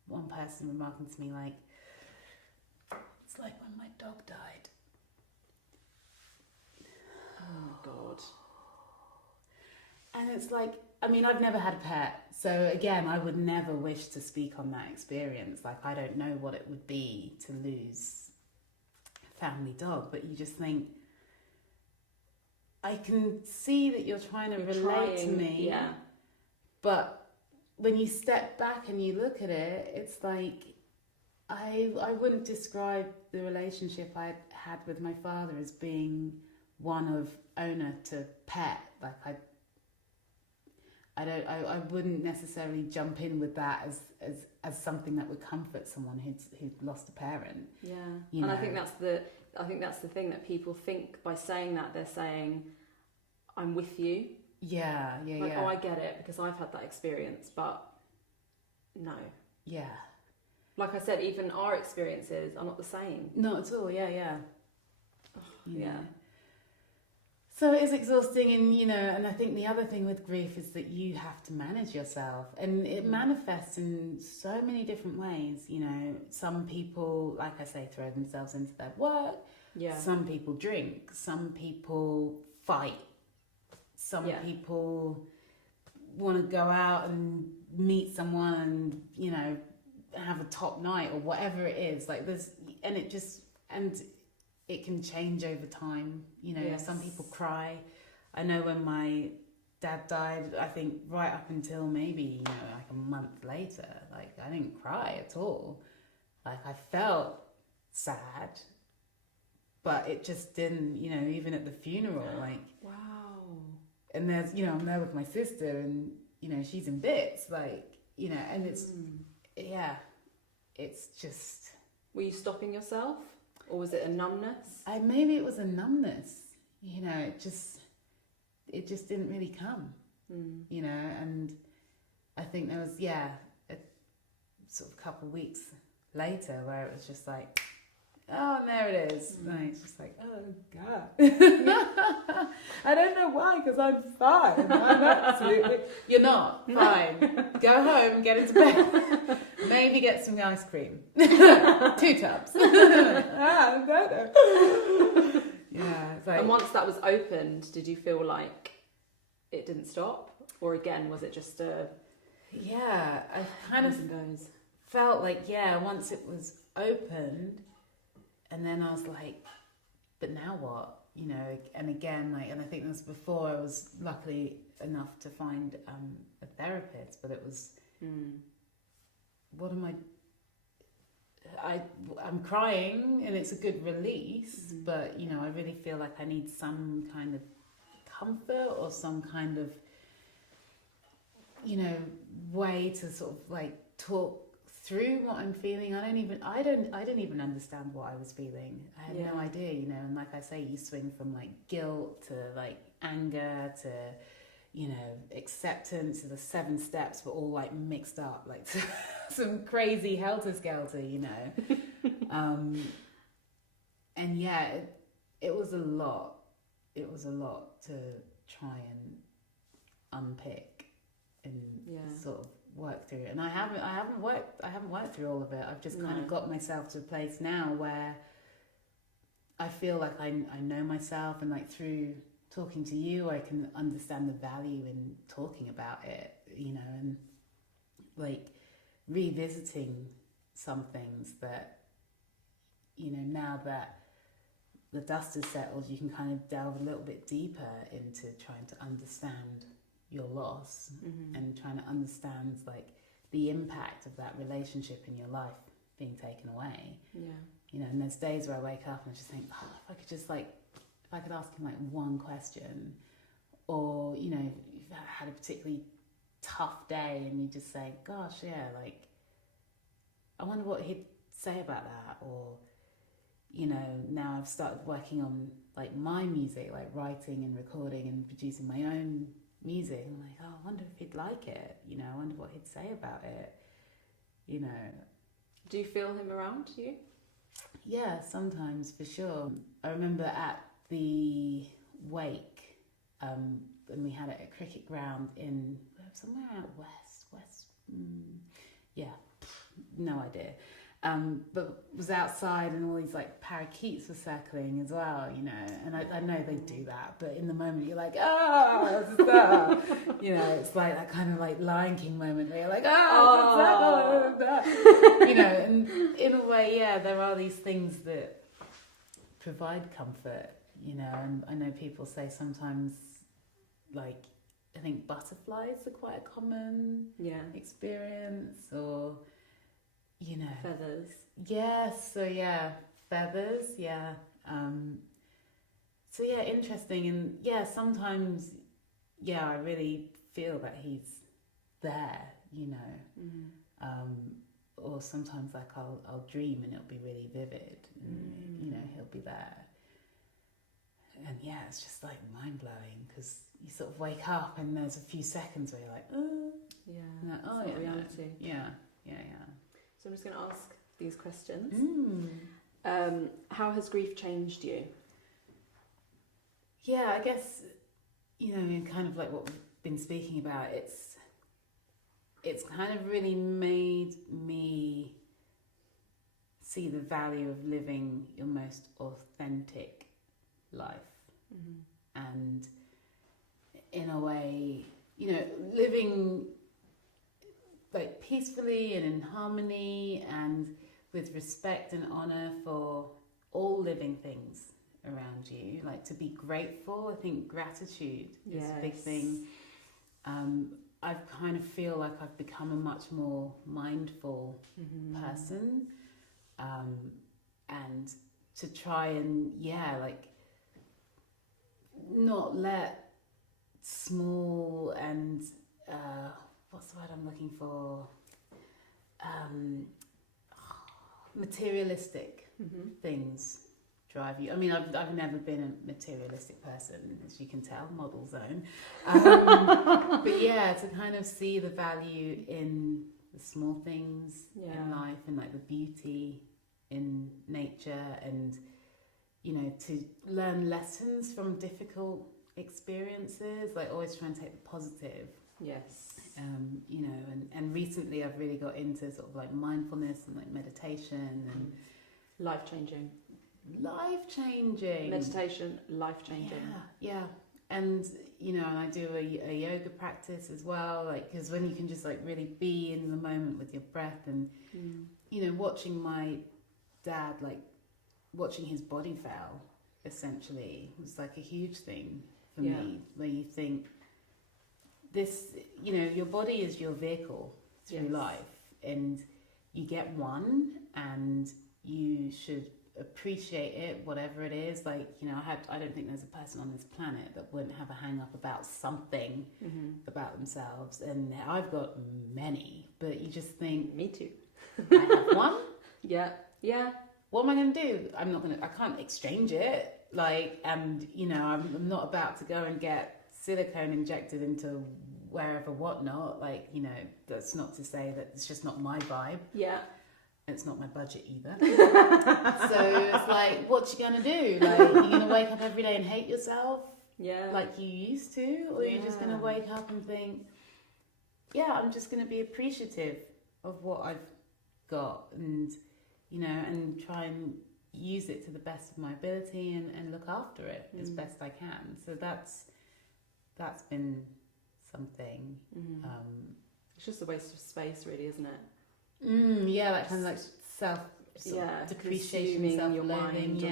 one person remarking to me, like, it's like when my dog died. Oh my God. And it's like, I mean, I've never had a pet, so again, I would never wish to speak on that experience. Like, I don't know what it would be to lose a family dog, but you just think, I can see that you're trying to relate to me, yeah. But when you step back and you look at it, it's like, I wouldn't describe the relationship I had with my father as being one of owner to pet. Like I wouldn't necessarily jump in with that as something that would comfort someone who'd lost a parent. Yeah, you know? I think that's the thing that people think by saying that they're saying, "I'm with you." Yeah. Like, oh, I get it because I've had that experience, but no. Yeah. Like I said, even our experiences are not the same. Not at all. Yeah. Yeah. So it is exhausting, and I think the other thing with grief is that you have to manage yourself, and it manifests in so many different ways. Some people, like I say, throw themselves into their work. Yeah. Some people drink. Some people fight. Some people want to go out and meet someone and, have a top night or whatever it is. Like it can change over time. Yes. Some people cry. I know when my dad died, I think right up until maybe, like a month later, like I didn't cry at all. Like I felt sad, but it just didn't, even at the funeral, like. Wow. And there's, I'm there with my sister and, she's in bits, like, and it's, it's just. Were you stopping yourself? Or was it a numbness? Maybe it was a numbness, it just didn't really come, and I think there was, a sort of couple of weeks later where it was just like, oh, and there it is. Like, it's just like, oh, God. I don't know why, because I'm fine. I'm absolutely... You're not fine. Go home, get into bed. Maybe get some ice cream. 2 tubs. I'm better. Yeah. It's like, and once that was opened, did you feel like it didn't stop? Or again, was it just a... Yeah, I kind of felt like, once it was opened... And then I was like, but now what? And again, like, and I think this was before I was lucky enough to find a therapist, but it was, what am I'm crying and it's a good release, but, I really feel like I need some kind of comfort or some kind of, way to sort of like talk through what I'm feeling. I didn't even understand what I was feeling. I had no idea, and like I say, you swing from like guilt to like anger to, acceptance to the 7 steps, but all like mixed up, like some crazy helter-skelter, and it was a lot. It was a lot to try and unpick and sort of work through it. And I haven't worked through all of it. I've just kind of got myself to a place now where I feel like I know myself, and like through talking to you I can understand the value in talking about it, and like revisiting some things that, now that the dust has settled, you can kind of delve a little bit deeper into trying to understand your loss, and trying to understand like the impact of that relationship in your life being taken away. And there's days where I wake up and I just think, if I could ask him like one question, or you've had a particularly tough day and you just say, gosh, like I wonder what he'd say about that. Or now I've started working on like my music, like writing and recording and producing my own music. I'm like, oh, I wonder if he'd like it. I wonder what he'd say about it. Do you feel him around you? Yeah, sometimes, for sure. I remember at the wake, and we had it at cricket ground in somewhere out west. No idea. But was outside and all these like parakeets were circling as well, and I know they do that, but in the moment you're like, what's that? It's like that kind of like Lion King moment where you're like, what's that? And in a way, there are these things that provide comfort, and I know people say sometimes, like, I think butterflies are quite a common experience, or you know. Feathers. Yes, so yeah, feathers, yeah. So yeah, interesting. And yeah, sometimes, yeah, I really feel that he's there, you know. Or sometimes like I'll dream and it'll be really vivid and, you know, he'll be there. And yeah, it's just like mind blowing because you sort of wake up and there's a few seconds where you're like, oh. Yeah. Like, oh, it's yeah, reality. No. Yeah. So I'm just going to ask these questions. Mm. How has grief changed you? Yeah, I guess, you know, kind of like what we've been speaking about, it's kind of really made me see the value of living your most authentic life. And in a way, you know, living like peacefully and in harmony and with respect and honor for all living things around you, like to be grateful. I think gratitude is a big thing. I kind of feel like I've become a much more mindful person, and to try and like not let small and what's the word I'm looking for, materialistic things drive you. I mean, I've never been a materialistic person, as you can tell, model zone. But yeah, to kind of see the value in the small things in life and like the beauty in nature, and you know, to learn lessons from difficult experiences, like always try and take the positive. Yes. You know, and recently I've really got into sort of like mindfulness and like meditation and life-changing. Meditation, life-changing. Yeah. And, you know, and I do a yoga practice as well, like, because when you can just like really be in the moment with your breath and, you know, watching my dad, like watching his body fail, essentially, was like a huge thing for me, where you think this, you know, your body is your vehicle through life, and you get one and you should appreciate it, whatever it is. Like, you know, I don't think there's a person on this planet that wouldn't have a hang up about something about themselves, and I've got many, but you just think, me too. I have one. Yeah. What am I going to do? I can't exchange it. Like, and you know, I'm not about to go and get silicone injected into wherever, whatnot. Like, you know, that's not to say that it's just not my vibe. Yeah. It's not my budget either. So it's like, what you gonna do? Like, you're gonna wake up every day and hate yourself, like you used to, or you're just gonna wake up and think, I'm just gonna be appreciative of what I've got, and you know, and try and use it to the best of my ability and look after it as best I can. So that's been something. It's just a waste of space, really, isn't it? That kind of like depreciation, self-loathing.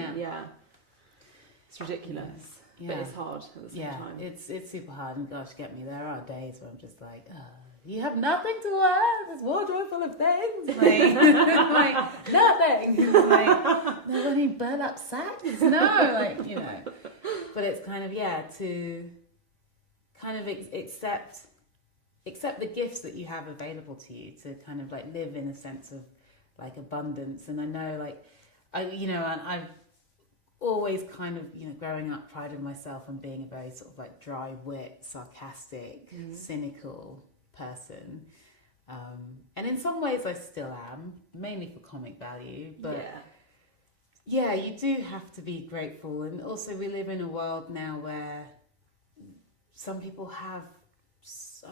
It's ridiculous, but it's hard at the same time. It's super hard, and gosh, get me, there are days where I'm just like, you have nothing to wear, this wardrobe full of things, like, like nothing. It's like, there are any burlap sacks? No, like, you know. But it's kind of to kind of accept the gifts that you have available to you, to kind of like live in a sense of like abundance. And I know, like, I've always kind of, you know, growing up, prided myself on being a very sort of like dry wit, sarcastic, cynical person. And in some ways I still am, mainly for comic value, but you do have to be grateful. And also we live in a world now where some people have so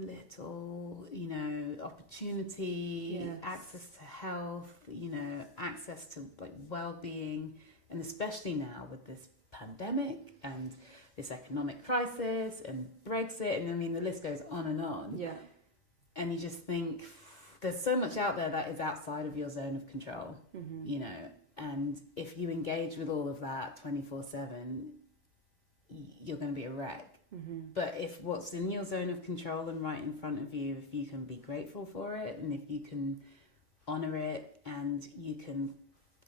little, you know, opportunity, access to health, you know, access to like well-being, and especially now with this pandemic and this economic crisis and Brexit, and I mean the list goes on and on. And you just think there's so much out there that is outside of your zone of control, you know, and if you engage with all of that 24/7, you're going to be a wreck. But if what's in your zone of control and right in front of you, if you can be grateful for it, and if you can honor it, and you can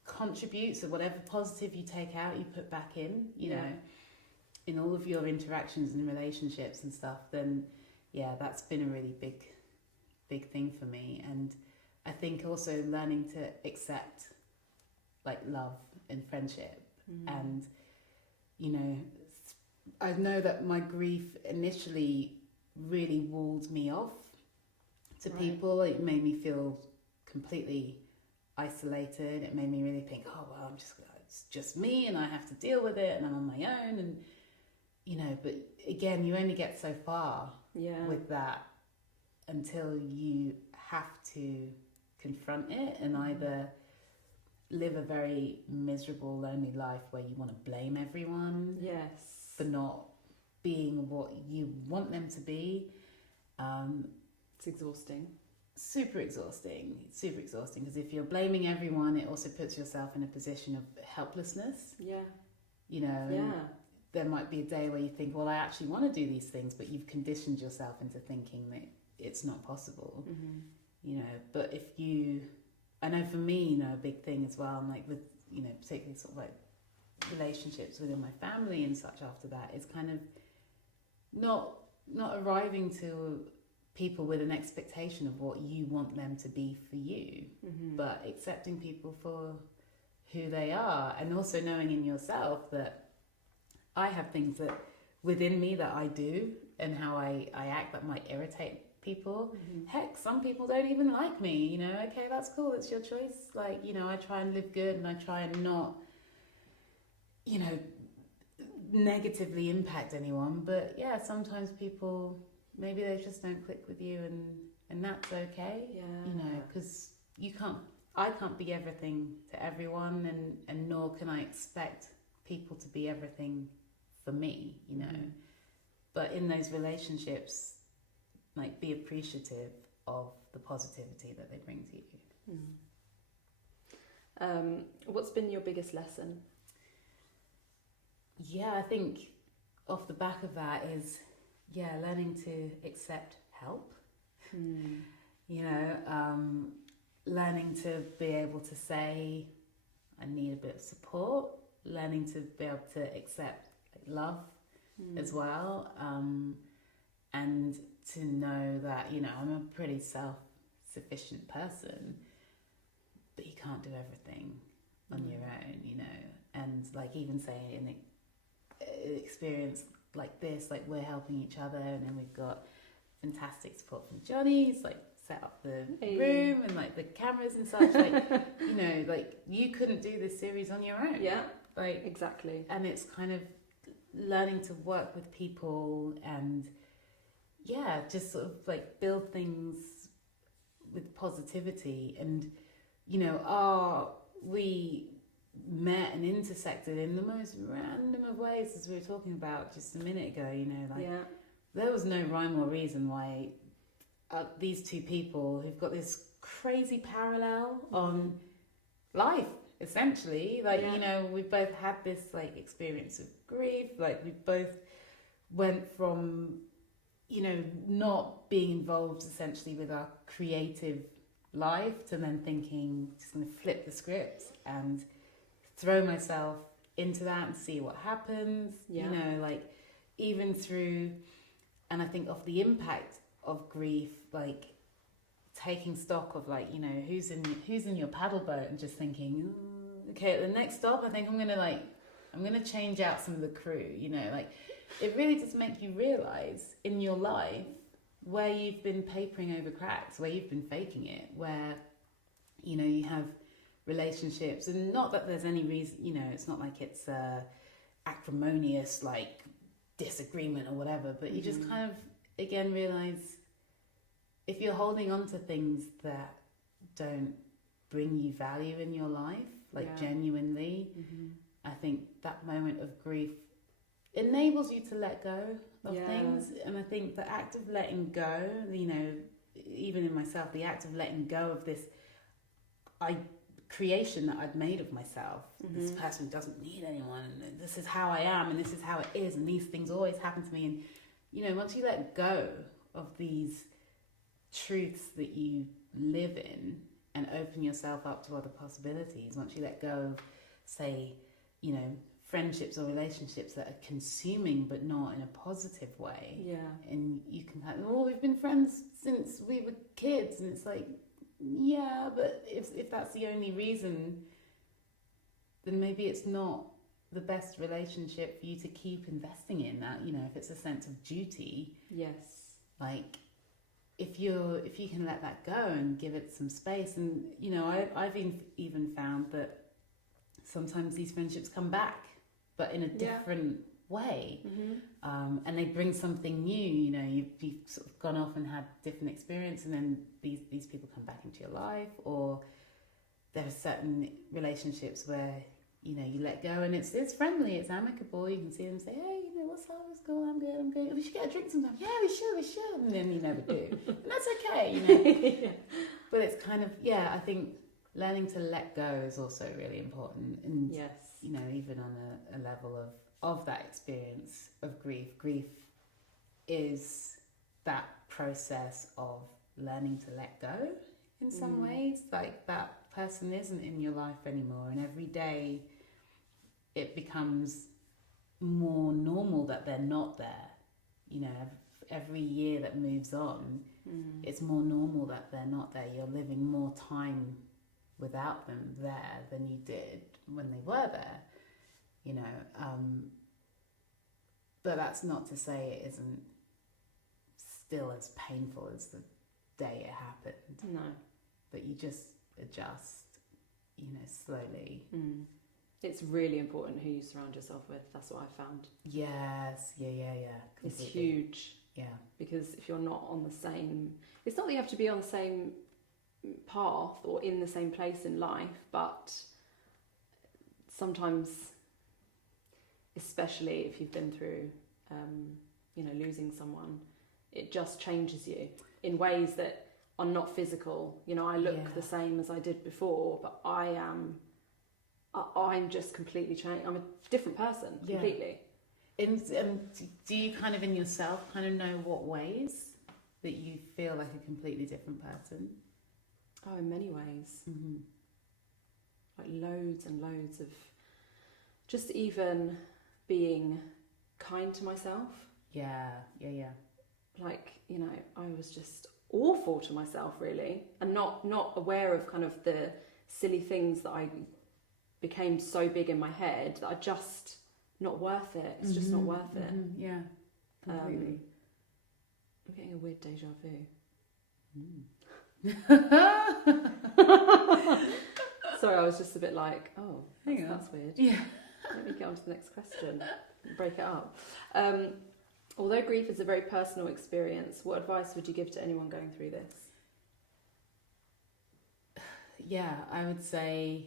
contribute. So whatever positive you take out, you put back in, you know, in all of your interactions and relationships and stuff, then yeah, that's been a really big thing for me. And I think also learning to accept like love and friendship. And, you know, I know that my grief initially really walled me off to people. It made me feel completely isolated. It made me really think, oh well, it's just me and I have to deal with it and I'm on my own. And, you know, but again, you only get so far with that until you have to confront it and either live a very miserable, lonely life where you want to blame everyone for not being what you want them to be. It's exhausting. Super exhausting because if you're blaming everyone, it also puts yourself in a position of helplessness. You know, there might be a day where you think, well, I actually want to do these things, but you've conditioned yourself into thinking that it's not possible. You know, but if you, I know for me, you know, a big thing as well, and like with, you know, particularly sort of like relationships within my family and such after that, is kind of not arriving to people with an expectation of what you want them to be for you, but accepting people for who they are, and also knowing in yourself that I have things that within me that I do and how I act that might irritate people. Heck, some people don't even like me, you know. Okay, that's cool, it's your choice. Like, you know, I try and live good and I try and not, you know, negatively impact anyone. But yeah, sometimes people, maybe they just don't click with you, and that's okay. You know, because I can't be everything to everyone, and nor can I expect people to be everything for me, you know. But in those relationships, like, be appreciative of the positivity that they bring to you. What's been your biggest lesson? Yeah, I think off the back of that is, learning to accept help. You know, learning to be able to say, I need a bit of support. Learning to be able to accept love as well. And to know that, you know, I'm a pretty self-sufficient person, but you can't do everything on your own, you know. And like, even saying in an experience like this, like, we're helping each other, and then we've got fantastic support from Johnny. He's like set up the room and like the cameras and such. Like, you know, like, you couldn't do this series on your own. Like, exactly. And it's kind of learning to work with people and just sort of like build things with positivity. And, you know, we met and intersected in the most random of ways, as we were talking about just a minute ago, you know, like there was no rhyme or reason why these two people who've got this crazy parallel on life, essentially, like, you know, we both had this like experience of grief, like we both went from, you know, not being involved essentially with our creative life to then thinking, just going to flip the script and throw myself into that and see what happens. You know, like, even through, and I think of the impact of grief, like taking stock of, like, you know, who's in your paddle boat, and just thinking, okay, at the next stop, I think I'm gonna change out some of the crew, you know, like, it really does make you realize in your life where you've been papering over cracks, where you've been faking it, where, you know, you have relationships, and not that there's any reason, you know, it's not like it's acrimonious, like, disagreement or whatever, but you just kind of, again, realize if you're holding on to things that don't bring you value in your life, like genuinely, I think that moment of grief enables you to let go of things. And I think the act of letting go, you know, even in myself, the act of letting go of this creation that I'd made of myself, this person who doesn't need anyone, and this is how I am, and this is how it is, and these things always happen to me. And, you know, once you let go of these truths that you live in, and open yourself up to other possibilities, once you let go of, say, you know, friendships or relationships that are consuming but not in a positive way. Yeah. And you can kind of, we've been friends since we were kids, and it's like, yeah, but if that's the only reason, then maybe it's not the best relationship for you to keep investing in. That, you know, if it's a sense of duty, Yes. like if you can let that go and give it some space. And you know, I've even found that sometimes these friendships come back, but in a different way. And they bring something new. You know, you've sort of gone off and had different experience, and then these people come back into your life. Or there are certain relationships where, you know, you let go and it's friendly, it's amicable. You can see them say, hey, you know, what's up, what's cool, I'm good. We should get a drink sometime. Yeah, we should. And then you never do. And that's okay, you know. But it's kind of, I think learning to let go is also really important. And, yes, you know, even on a level of that experience of grief is that process of learning to let go in some ways. Like, that person isn't in your life anymore, and every day it becomes more normal that they're not there. You know, every year that moves on, it's more normal that they're not there. You're living more time without them there than you did when they were there, you know. But that's not to say it isn't still as painful as the day it happened. No. But you just adjust, you know, slowly. It's really important who you surround yourself with. That's what I found. Yes, yeah. Completely. It's huge. Yeah. Because if you're not on the same... It's not that you have to be on the same path or in the same place in life, but sometimes, especially if you've been through, you know, losing someone, it just changes you in ways that are not physical. You know, I look the same as I did before, but I'm just completely changed. I'm a different person, completely. And do you kind of in yourself kind of know what ways that you feel like a completely different person? Oh, in many ways. Like loads and loads of just even being kind to myself. Yeah. Like, you know, I was just awful to myself, really, and not aware of kind of the silly things that I became so big in my head that I just not worth it. It's just not worth it. Yeah, completely. I'm getting a weird deja vu. Sorry, I was just a bit like, oh, that's weird. Yeah. Let me get on to the next question. Break it up. Although grief is a very personal experience, what advice would you give to anyone going through this? Yeah, I would say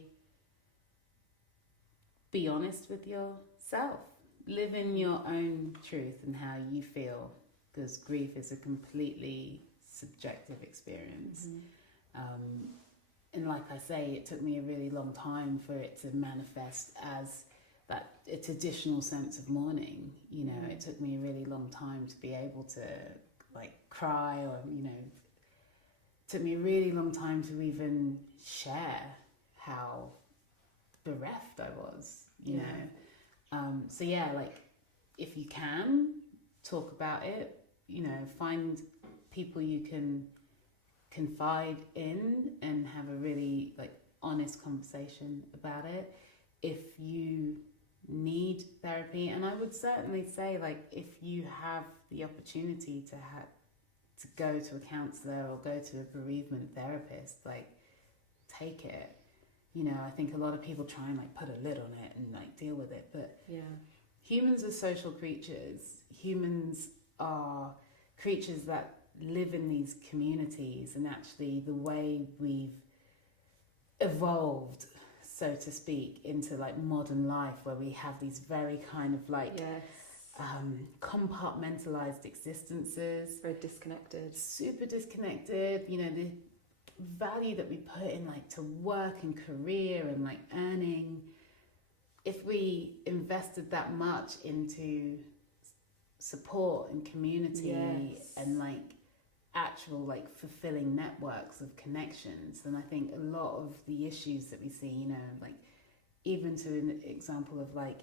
be honest with yourself. Live in your own truth and how you feel, because grief is a completely subjective experience. And like I say, it took me a really long time for it to manifest as a traditional sense of mourning. You know, it took me a really long time to be able to like cry, or, you know, it took me a really long time to even share how bereft I was, you know. So yeah, like if you can talk about it, you know, find people you can confide in and have a really like honest conversation about it. If you need therapy, and I would certainly say, like, if you have the opportunity to go to a counsellor or go to a bereavement therapist, like, take it. You know, I think a lot of people try and like put a lid on it and like deal with it, but humans are social creatures. Humans are creatures that live in these communities, and actually the way we've evolved, so to speak, into like modern life, where we have these very kind of like compartmentalized existences, very disconnected, super disconnected. You know, the value that we put in like to work and career and like earning, if we invested that much into support and community and like actual like fulfilling networks of connections. And I think a lot of the issues that we see, you know, like even to an example of like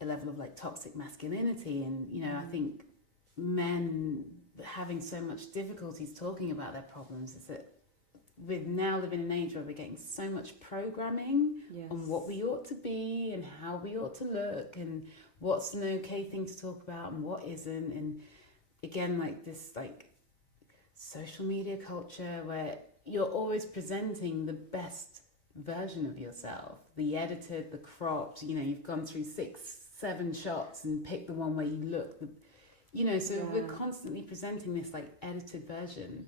a level of like toxic masculinity, and you know, I think men having so much difficulties talking about their problems is that we're now living in an age where we're getting so much programming on what we ought to be and how we ought to look and what's an okay thing to talk about and what isn't. And again, like this like social media culture where you're always presenting the best version of yourself, the edited, the cropped, you know, you've gone through 6-7 shots and picked the one where you look the, you know, so we're constantly presenting this like edited version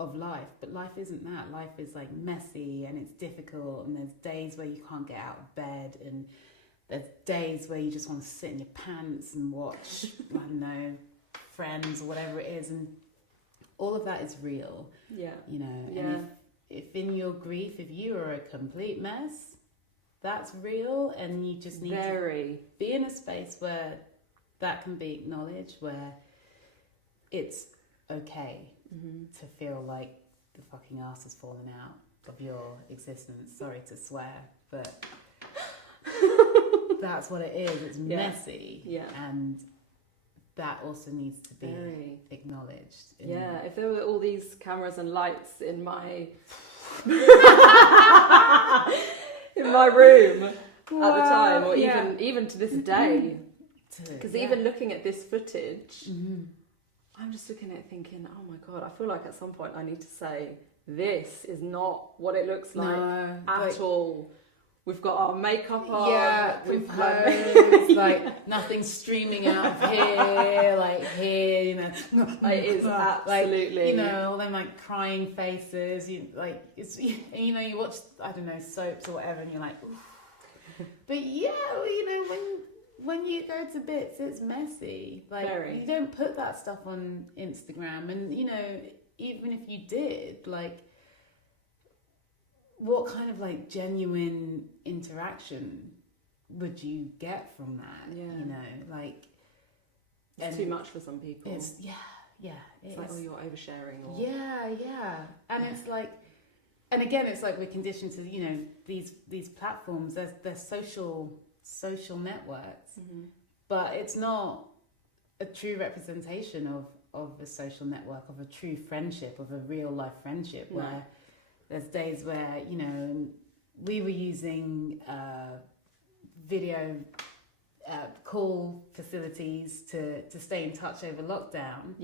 of life, but life isn't that. Life is like messy and it's difficult, and there's days where you can't get out of bed, and there's days where you just want to sit in your pants and watch I don't know, Friends or whatever it is, and all of that is real. You know, and if in your grief, if you are a complete mess, that's real, and you just need to be in a space where that can be acknowledged, where it's okay to feel like the fucking arse has fallen out of your existence. Sorry to swear, but that's what it is. It's messy, and that also needs to be acknowledged. If there were all these cameras and lights in my in my room at the time, or even to this day, because even looking at this footage, I'm just looking at it thinking, oh my God, I feel like at some point I need to say, this is not what it looks like at all. We've got our makeup on. Yeah, composed, like nothing's streaming out of here, like here, you know. It is absolutely. Like, you know, all them like crying faces. You like, it's, you know, you watch, I don't know, soaps or whatever, and you're like, oof. But yeah, you know, when you go to bits, it's messy. Like you don't put that stuff on Instagram, and you know, even if you did, like, what kind of like genuine interaction would you get from that? You know, like it's too much for some people. It's it's like, oh, you're oversharing. Or... and it's like, and again, it's like we're conditioned to, you know, these platforms. They're social networks, but it's not a true representation of a social network, of a true friendship, of a real life friendship, where there's days where, you know, we were using video call facilities to stay in touch over lockdown.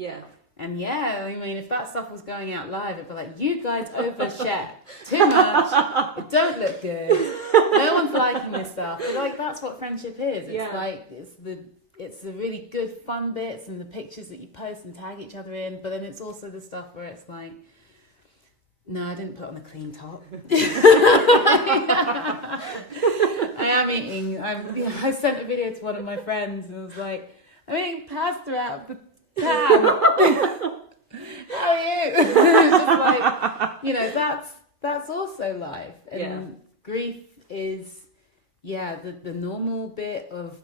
And I mean, if that stuff was going out live, it'd be like, you guys overshare too much. It don't look good. No one's liking this stuff. But like, that's what friendship is. It's like, it's the really good fun bits and the pictures that you post and tag each other in. But then it's also the stuff where it's like, no, I didn't put on a clean top. I am eating. I sent a video to one of my friends and I was like, I'm eating pasta out of the pan. How are you? It's just like, you know, that's also life. And grief is, the normal bit of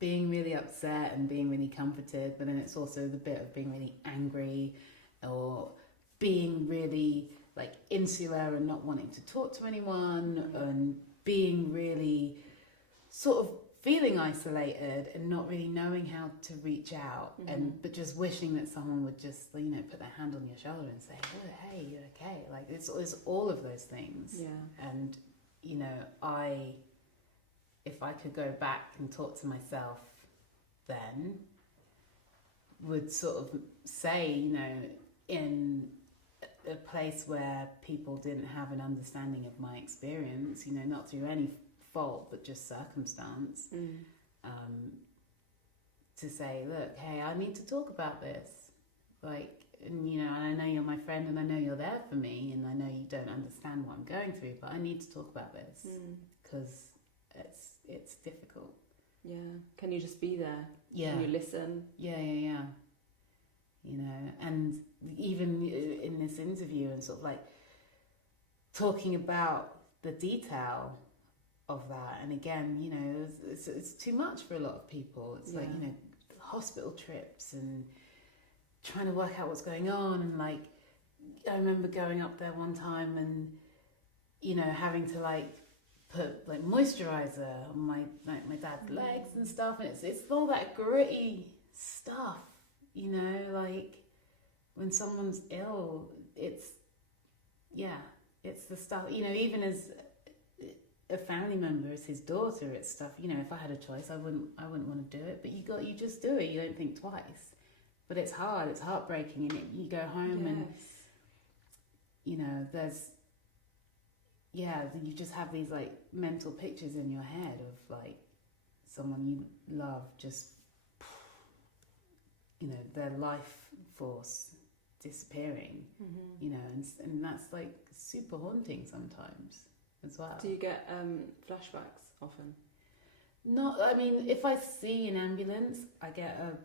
being really upset and being really comforted, but then it's also the bit of being really angry or being really like insular and not wanting to talk to anyone, and being really sort of feeling isolated and not really knowing how to reach out, but just wishing that someone would just, you know, put their hand on your shoulder and say, oh, hey, you're okay. Like it's all of those things. And you know, if I could go back and talk to myself then, would sort of say, you know, in a place where people didn't have an understanding of my experience, you know, not through any fault but just circumstance, to say, look, hey, I need to talk about this, like, and you know, and I know you're my friend and I know you're there for me and I know you don't understand what I'm going through, but I need to talk about this because it's difficult. Can you just be there? Can you listen? You know, and even in this interview and sort of like talking about the detail of that, and again, you know, it's too much for a lot of people. It's like, you know, hospital trips and trying to work out what's going on. And like, I remember going up there one time and, you know, having to like put like moisturizer on my dad's legs and stuff, and it's all that gritty stuff, you know, like when someone's ill, it's the stuff, you know, even as a family member, as his daughter, it's stuff, you know, if I had a choice, I wouldn't want to do it, but you just do it, you don't think twice. But it's hard, it's heartbreaking, and you go home and, you know, you just have these like mental pictures in your head of like someone you love just, you know, their life force disappearing, you know, and that's like super haunting sometimes as well. Do you get flashbacks often? Not, I mean, if I see an ambulance, I get a,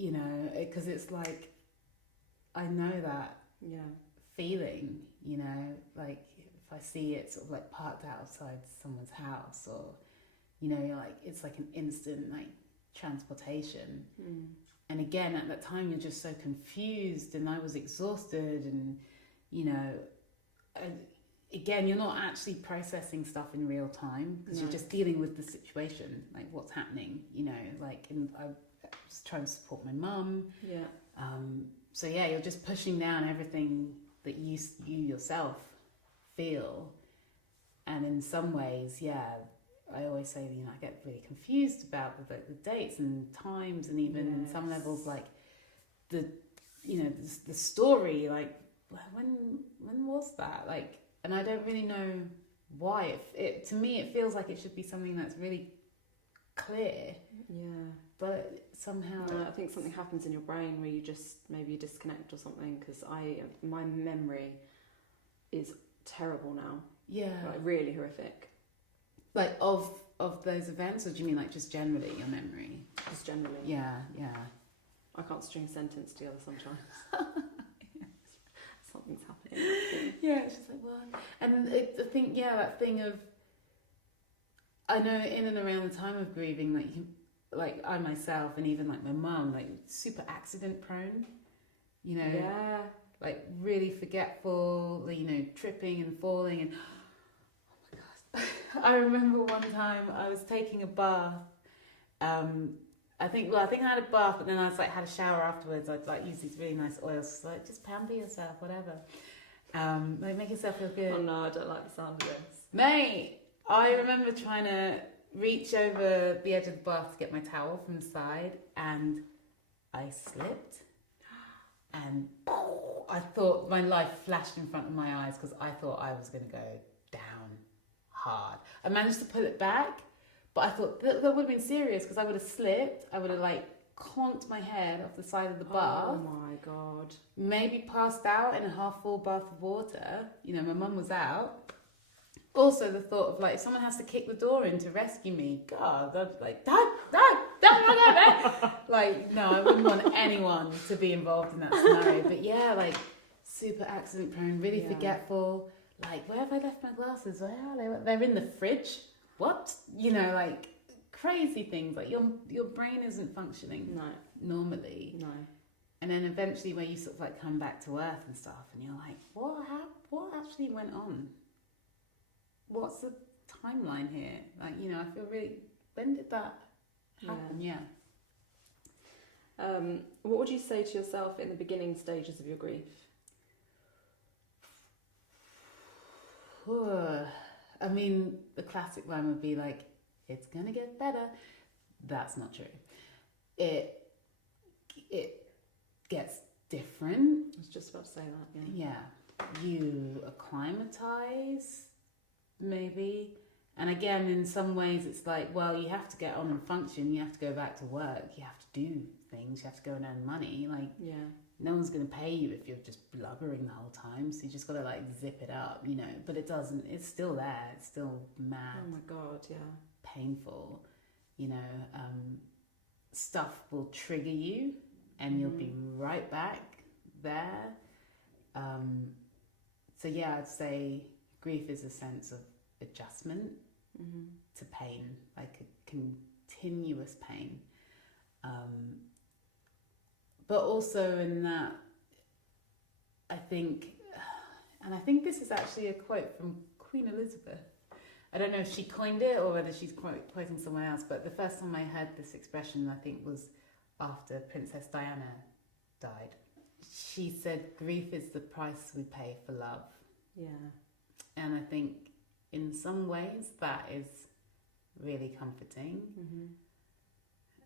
you know, because it's like, I know that feeling, you know, like if I see it sort of like parked outside someone's house, or, you know, you're like, it's like an instant like transportation. And again, at that time, you're just so confused, and I was exhausted, and, you know, again, you're not actually processing stuff in real time, because you're just dealing with the situation, like what's happening, you know, like, and I was trying to support my mum. So yeah, you're just pushing down everything that you yourself feel. And in some ways, I always say, you know, I get really confused about the dates and times, and even in some levels, like the, you know, the story, like when was that? Like, and I don't really know why. It to me, it feels like it should be something that's really clear. But somehow, I think something happens in your brain where you just maybe disconnect or something. Because my memory is terrible now. Like really horrific. Like of those events, or do you mean like just generally your memory? Just generally. Yeah. I can't string a sentence together sometimes. Something's happening. Yeah, it's just like, what? And I think, that thing of, I know in and around the time of grieving, like I myself, and even like my mum, like super accident prone, you know, like really forgetful, you know, tripping and falling, and oh my gosh, I remember one time I was taking a bath. I think I had a bath, but then I was like had a shower afterwards. I'd like use these really nice oils, like just pamper yourself, whatever. Like make yourself feel good. Oh no, I don't like the sound of this. Mate, I remember trying to reach over the edge of the bath to get my towel from the side, and I slipped, and I thought my life flashed in front of my eyes, because I thought I was going to go down hard. I managed to pull it back, but I thought that would have been serious, because I would have slipped, I would have like conked my head off the side of the bath. Oh my God. Maybe passed out in a half full bath of water. You know, my mum was out. Also, the thought of like, if someone has to kick the door in to rescue me, God, I'd be like, Dad. Like, no, I wouldn't want anyone to be involved in that scenario. But yeah, like, super accident prone, really forgetful. Like, where have I left my glasses? Where are they? They're in the fridge. What? You know, like, crazy things. Like, your brain isn't functioning normally. No. And then eventually where you sort of like come back to earth and stuff, and you're like, what actually went on? What's the timeline here? Like, you know, I feel really, when did that happen? What would you say to yourself in the beginning stages of your grief? I mean, the classic line would be like, it's gonna get better. That's not true. It gets different. I was just about to say that, Yeah. You acclimatize, maybe. And again, in some ways, it's like, well, you have to get on and function. You have to go back to work. You have to do things. You have to go and earn money. Like, no one's going to pay you if you're just blubbering the whole time. So you just got to like zip it up, you know. But it doesn't. It's still there. It's still mad. Oh my God, painful. You know, stuff will trigger you, and you'll be right back there. So yeah, I'd say grief is a sense of adjustment to pain, like a continuous pain. but also in that, I think this is actually a quote from Queen Elizabeth. I don't know if she coined it or whether she's quoting someone else, but the first time I heard this expression, I think, was after Princess Diana died. She said, grief is the price we pay for love. Yeah. And I think in some ways that is really comforting.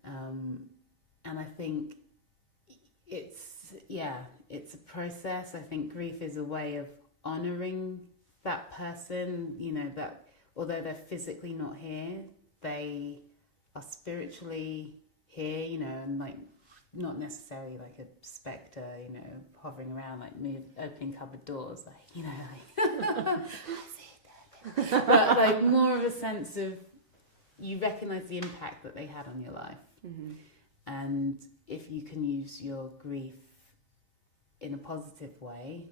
And I think it's a process. I think grief is a way of honouring that person, you know, that although they're physically not here, they are spiritually here, you know, and like not necessarily like a spectre, you know, hovering around, like opening cupboard doors, like, you know, like but like more of a sense of you recognise the impact that they had on your life. And if you can use your grief in a positive way,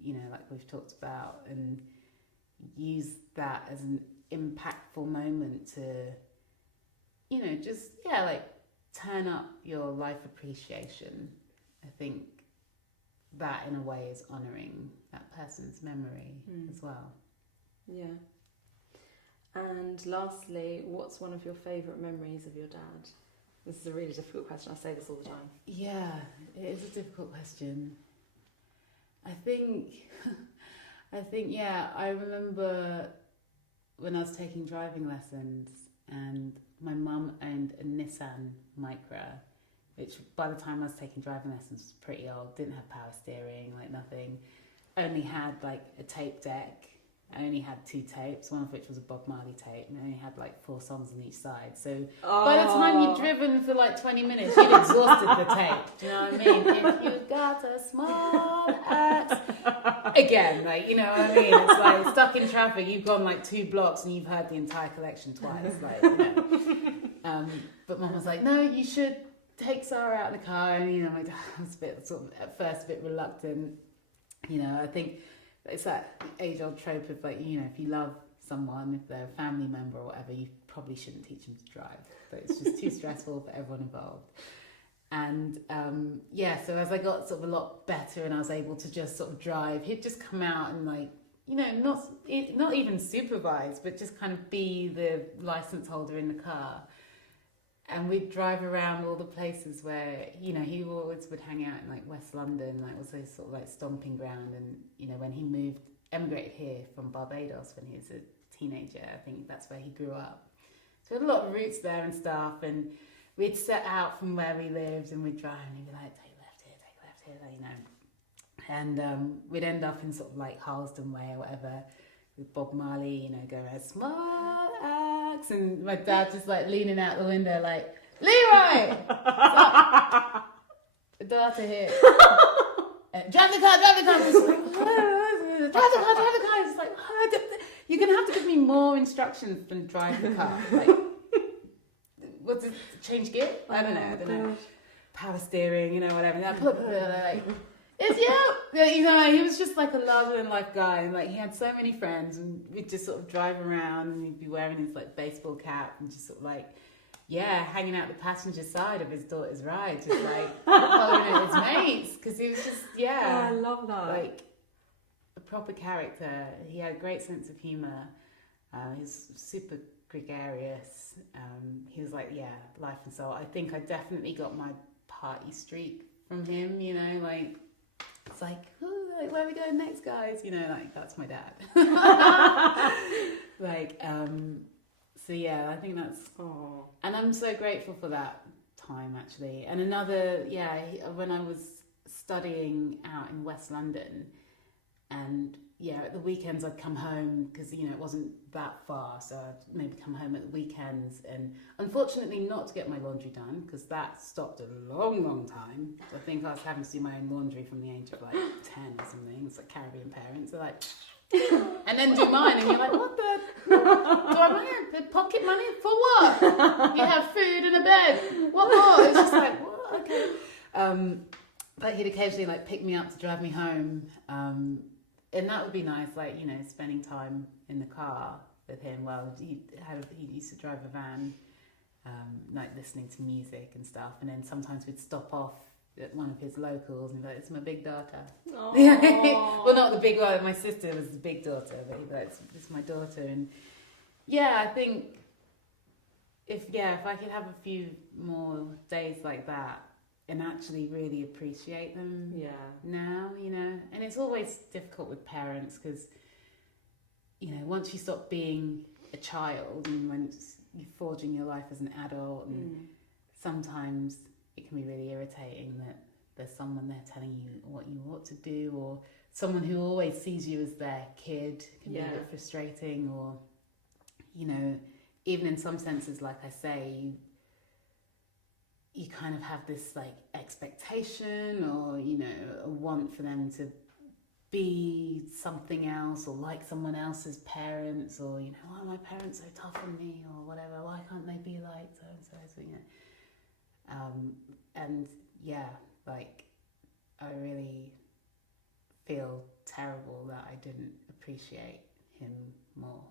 you know, like we've talked about, and use that as an impactful moment to, you know, just, like turn up your life appreciation. I think that in a way is honouring that person's memory as well. Yeah. And lastly, what's one of your favourite memories of your dad? This is a really difficult question. I say this all the time. Yeah, it is a difficult question. I think, I remember when I was taking driving lessons and my mum owned a Nissan Micra, which by the time I was taking driving lessons was pretty old, didn't have power steering, like nothing, only had like a tape deck. I only had 2 tapes, one of which was a Bob Marley tape, and I only had like 4 songs on each side. So by the time you'd driven for like 20 minutes, you'd exhausted the tape. Do you know what I mean? If you got a small axe, again, like, you know what I mean? It's like stuck in traffic, you've gone like 2 blocks and you've heard the entire collection twice, like, you know. But Mum was like, no, you should take Sara out in the car, and you know, I was a bit sort of at first a bit reluctant. You know, I think it's that age-old trope of like, you know, if you love someone, if they're a family member or whatever, you probably shouldn't teach them to drive. But it's just too stressful for everyone involved. And so as I got sort of a lot better and I was able to just sort of drive, he'd just come out and like, you know, not even supervise, but just kind of be the license holder in the car. And we'd drive around all the places where, you know, he always would hang out in like West London, like was his sort of like stomping ground. And, you know, when he emigrated here from Barbados when he was a teenager, I think that's where he grew up. So we had a lot of roots there and stuff. And we'd set out from where we lived and we'd drive and he'd be like, take left here, you know. And we'd end up in sort of like Harlesden Way or whatever with Bob Marley, you know, going around, small axe, and my dad just like leaning out the window like, Leroy! The daughter here. Drive the car! Just like, drive the car! It's like, you're going to have to give me more instructions than drive the car. Like, what's it, change gear? I don't know. Power steering, you know, whatever. And like, it's you! You know, he was just like a larger-than-life guy, and like he had so many friends, and we'd just sort of drive around, and he'd be wearing his like baseball cap, and just sort of like, hanging out the passenger side of his daughter's ride, just like hollering at his mates, because he was just, I love that. Like a proper character. He had a great sense of humour. He was super gregarious. He was like, life and soul. I think I definitely got my party streak from him, you know, like, it's like, like, where are we going next, guys? You know, like, that's my dad. Like, so yeah, I think that's, and I'm so grateful for that time, actually. And another, when I was studying out in West London, and at the weekends I'd come home, because, you know, it wasn't that far, so I'd maybe come home at the weekends, and unfortunately not to get my laundry done, because that stopped a long time. I think I was having to do my own laundry from the age of like 10 or something. It's like Caribbean parents are like, and then do mine, and you're like, what the, do I have pocket money for what? You have food and a bed, what more? It's just like, what? Okay. But he'd occasionally like pick me up to drive me home, and that would be nice, like, you know, spending time in the car with him. Well, he used to drive a van, like listening to music and stuff. And then sometimes we'd stop off at one of his locals and be like, it's my big daughter. Aww. Well, not the big one, my sister was the big daughter, but he'd be like, it's my daughter. And yeah, I think if I could have a few more days like that and actually really appreciate them now, you know. And it's always difficult with parents because, you know, once you stop being a child and when you're forging your life as an adult, and sometimes it can be really irritating that there's someone there telling you what you ought to do, or someone who always sees you as their kid can be a bit frustrating, or, you know, even in some senses, like I say, you kind of have this like expectation or, you know, a want for them to be something else or like someone else's parents, or, you know, why are my parents so tough on me, or whatever, why can't they be like so and so, you know. And yeah, like I really feel terrible that I didn't appreciate him more.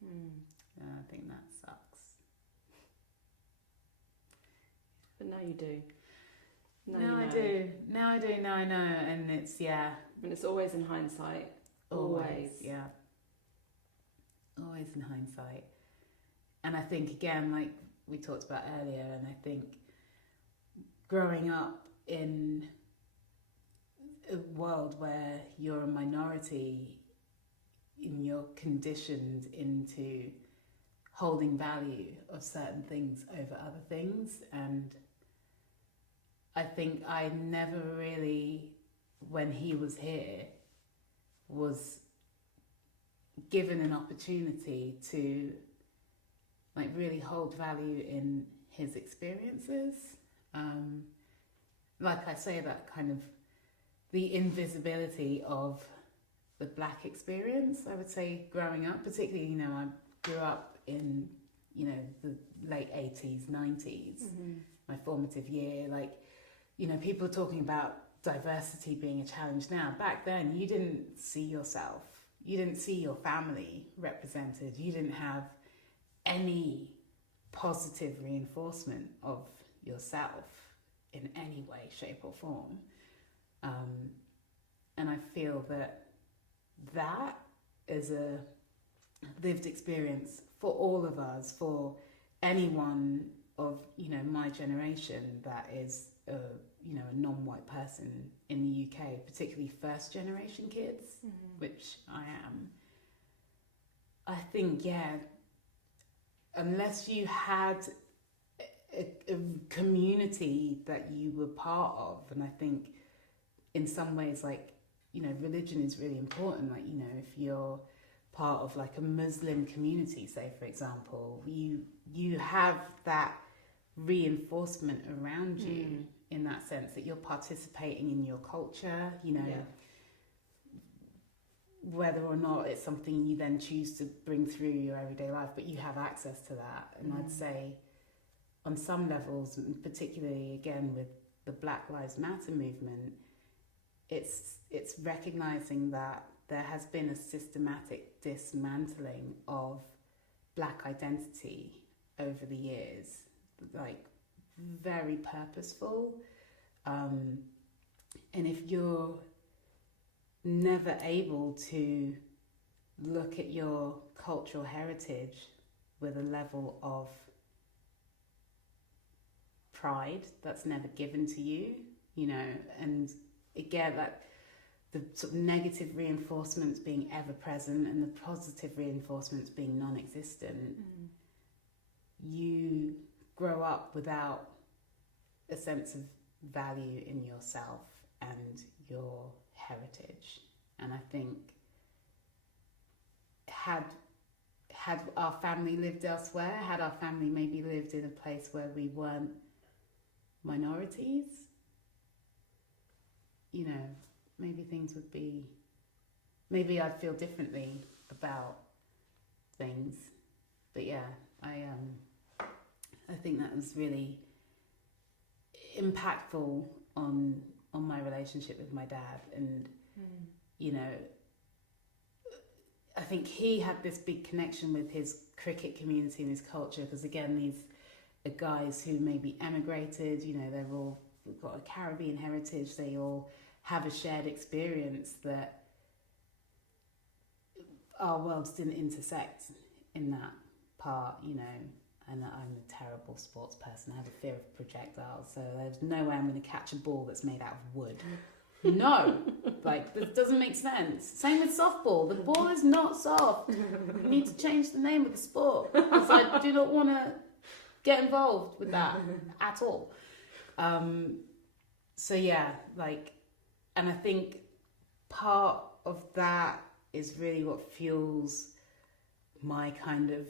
And I think that sucks. But now you do. Now I do. Now I know. And it's, And it's always in hindsight. Always. Yeah. Always in hindsight. And I think, again, like we talked about earlier, and I think growing up in a world where you're a minority and you're conditioned into holding value of certain things over other things, and I think I never really, when he was here, was given an opportunity to like really hold value in his experiences. Like I say, that kind of the invisibility of the Black experience, I would say, growing up, particularly, you know, I grew up in, you know, the late 80s, 90s, my formative year, like, you know, people are talking about diversity being a challenge now. Back then, you didn't see yourself, you didn't see your family represented, you didn't have any positive reinforcement of yourself in any way, shape or form. And I feel that is a lived experience for all of us, for anyone of, you know, my generation that is you know, a non-white person in the UK, particularly first generation kids, which I am. I think, unless you had a community that you were part of, and I think in some ways, like, you know, religion is really important. Like, you know, if you're part of like a Muslim community, say for example, you have that reinforcement around you in that sense that you're participating in your culture, you know, whether or not it's something you then choose to bring through your everyday life, but you have access to that. And I'd say on some levels, particularly again with the Black Lives Matter movement, it's recognizing that there has been a systematic dismantling of Black identity over the years, like very purposeful. And if you're never able to look at your cultural heritage with a level of pride that's never given to you, you know, and again, that the sort of negative reinforcements being ever present and the positive reinforcements being non-existent, you grow up without a sense of value in yourself and your heritage. And I think had our family lived elsewhere, had our family maybe lived in a place where we weren't minorities, you know, maybe things would be, maybe I'd feel differently about things. But yeah, I think that was really impactful on my relationship with my dad. And you know, I think he had this big connection with his cricket community and his culture, because again, these are guys who maybe emigrated, you know, they're all got a Caribbean heritage. They all have a shared experience that our worlds didn't intersect in that part, you know. And I'm a terrible sports person. I have a fear of projectiles, so there's no way I'm going to catch a ball that's made out of wood. No, like, this doesn't make sense. Same with softball. The ball is not soft. You need to change the name of the sport, because I do not want to get involved with that at all. So yeah, like, and I think part of that is really what fuels my kind of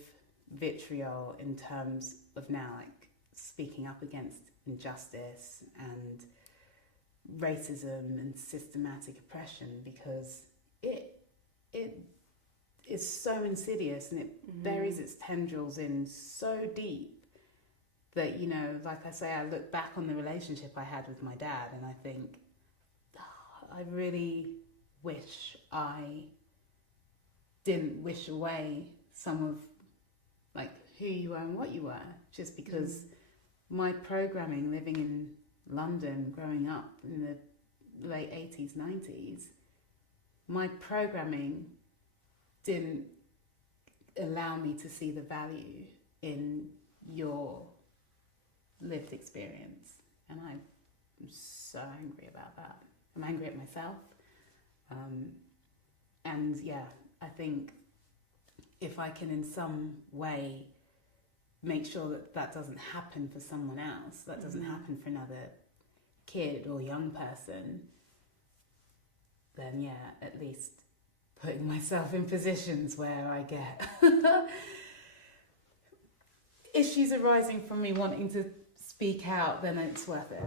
vitriol in terms of now, like, speaking up against injustice and racism and systematic oppression, because it is so insidious and it buries its tendrils in so deep that, you know, like I say, I look back on the relationship I had with my dad and I think, I really wish I didn't wish away some of, like, who you were and what you were, just because my programming living in London, growing up in the late 80s, 90s, my programming didn't allow me to see the value in your lived experience. And I'm so angry about that. I'm angry at myself. And yeah, I think if I can in some way make sure that that doesn't happen for someone else, that doesn't happen for another kid or young person, then yeah, at least putting myself in positions where I get issues arising from me wanting to speak out, then it's worth it.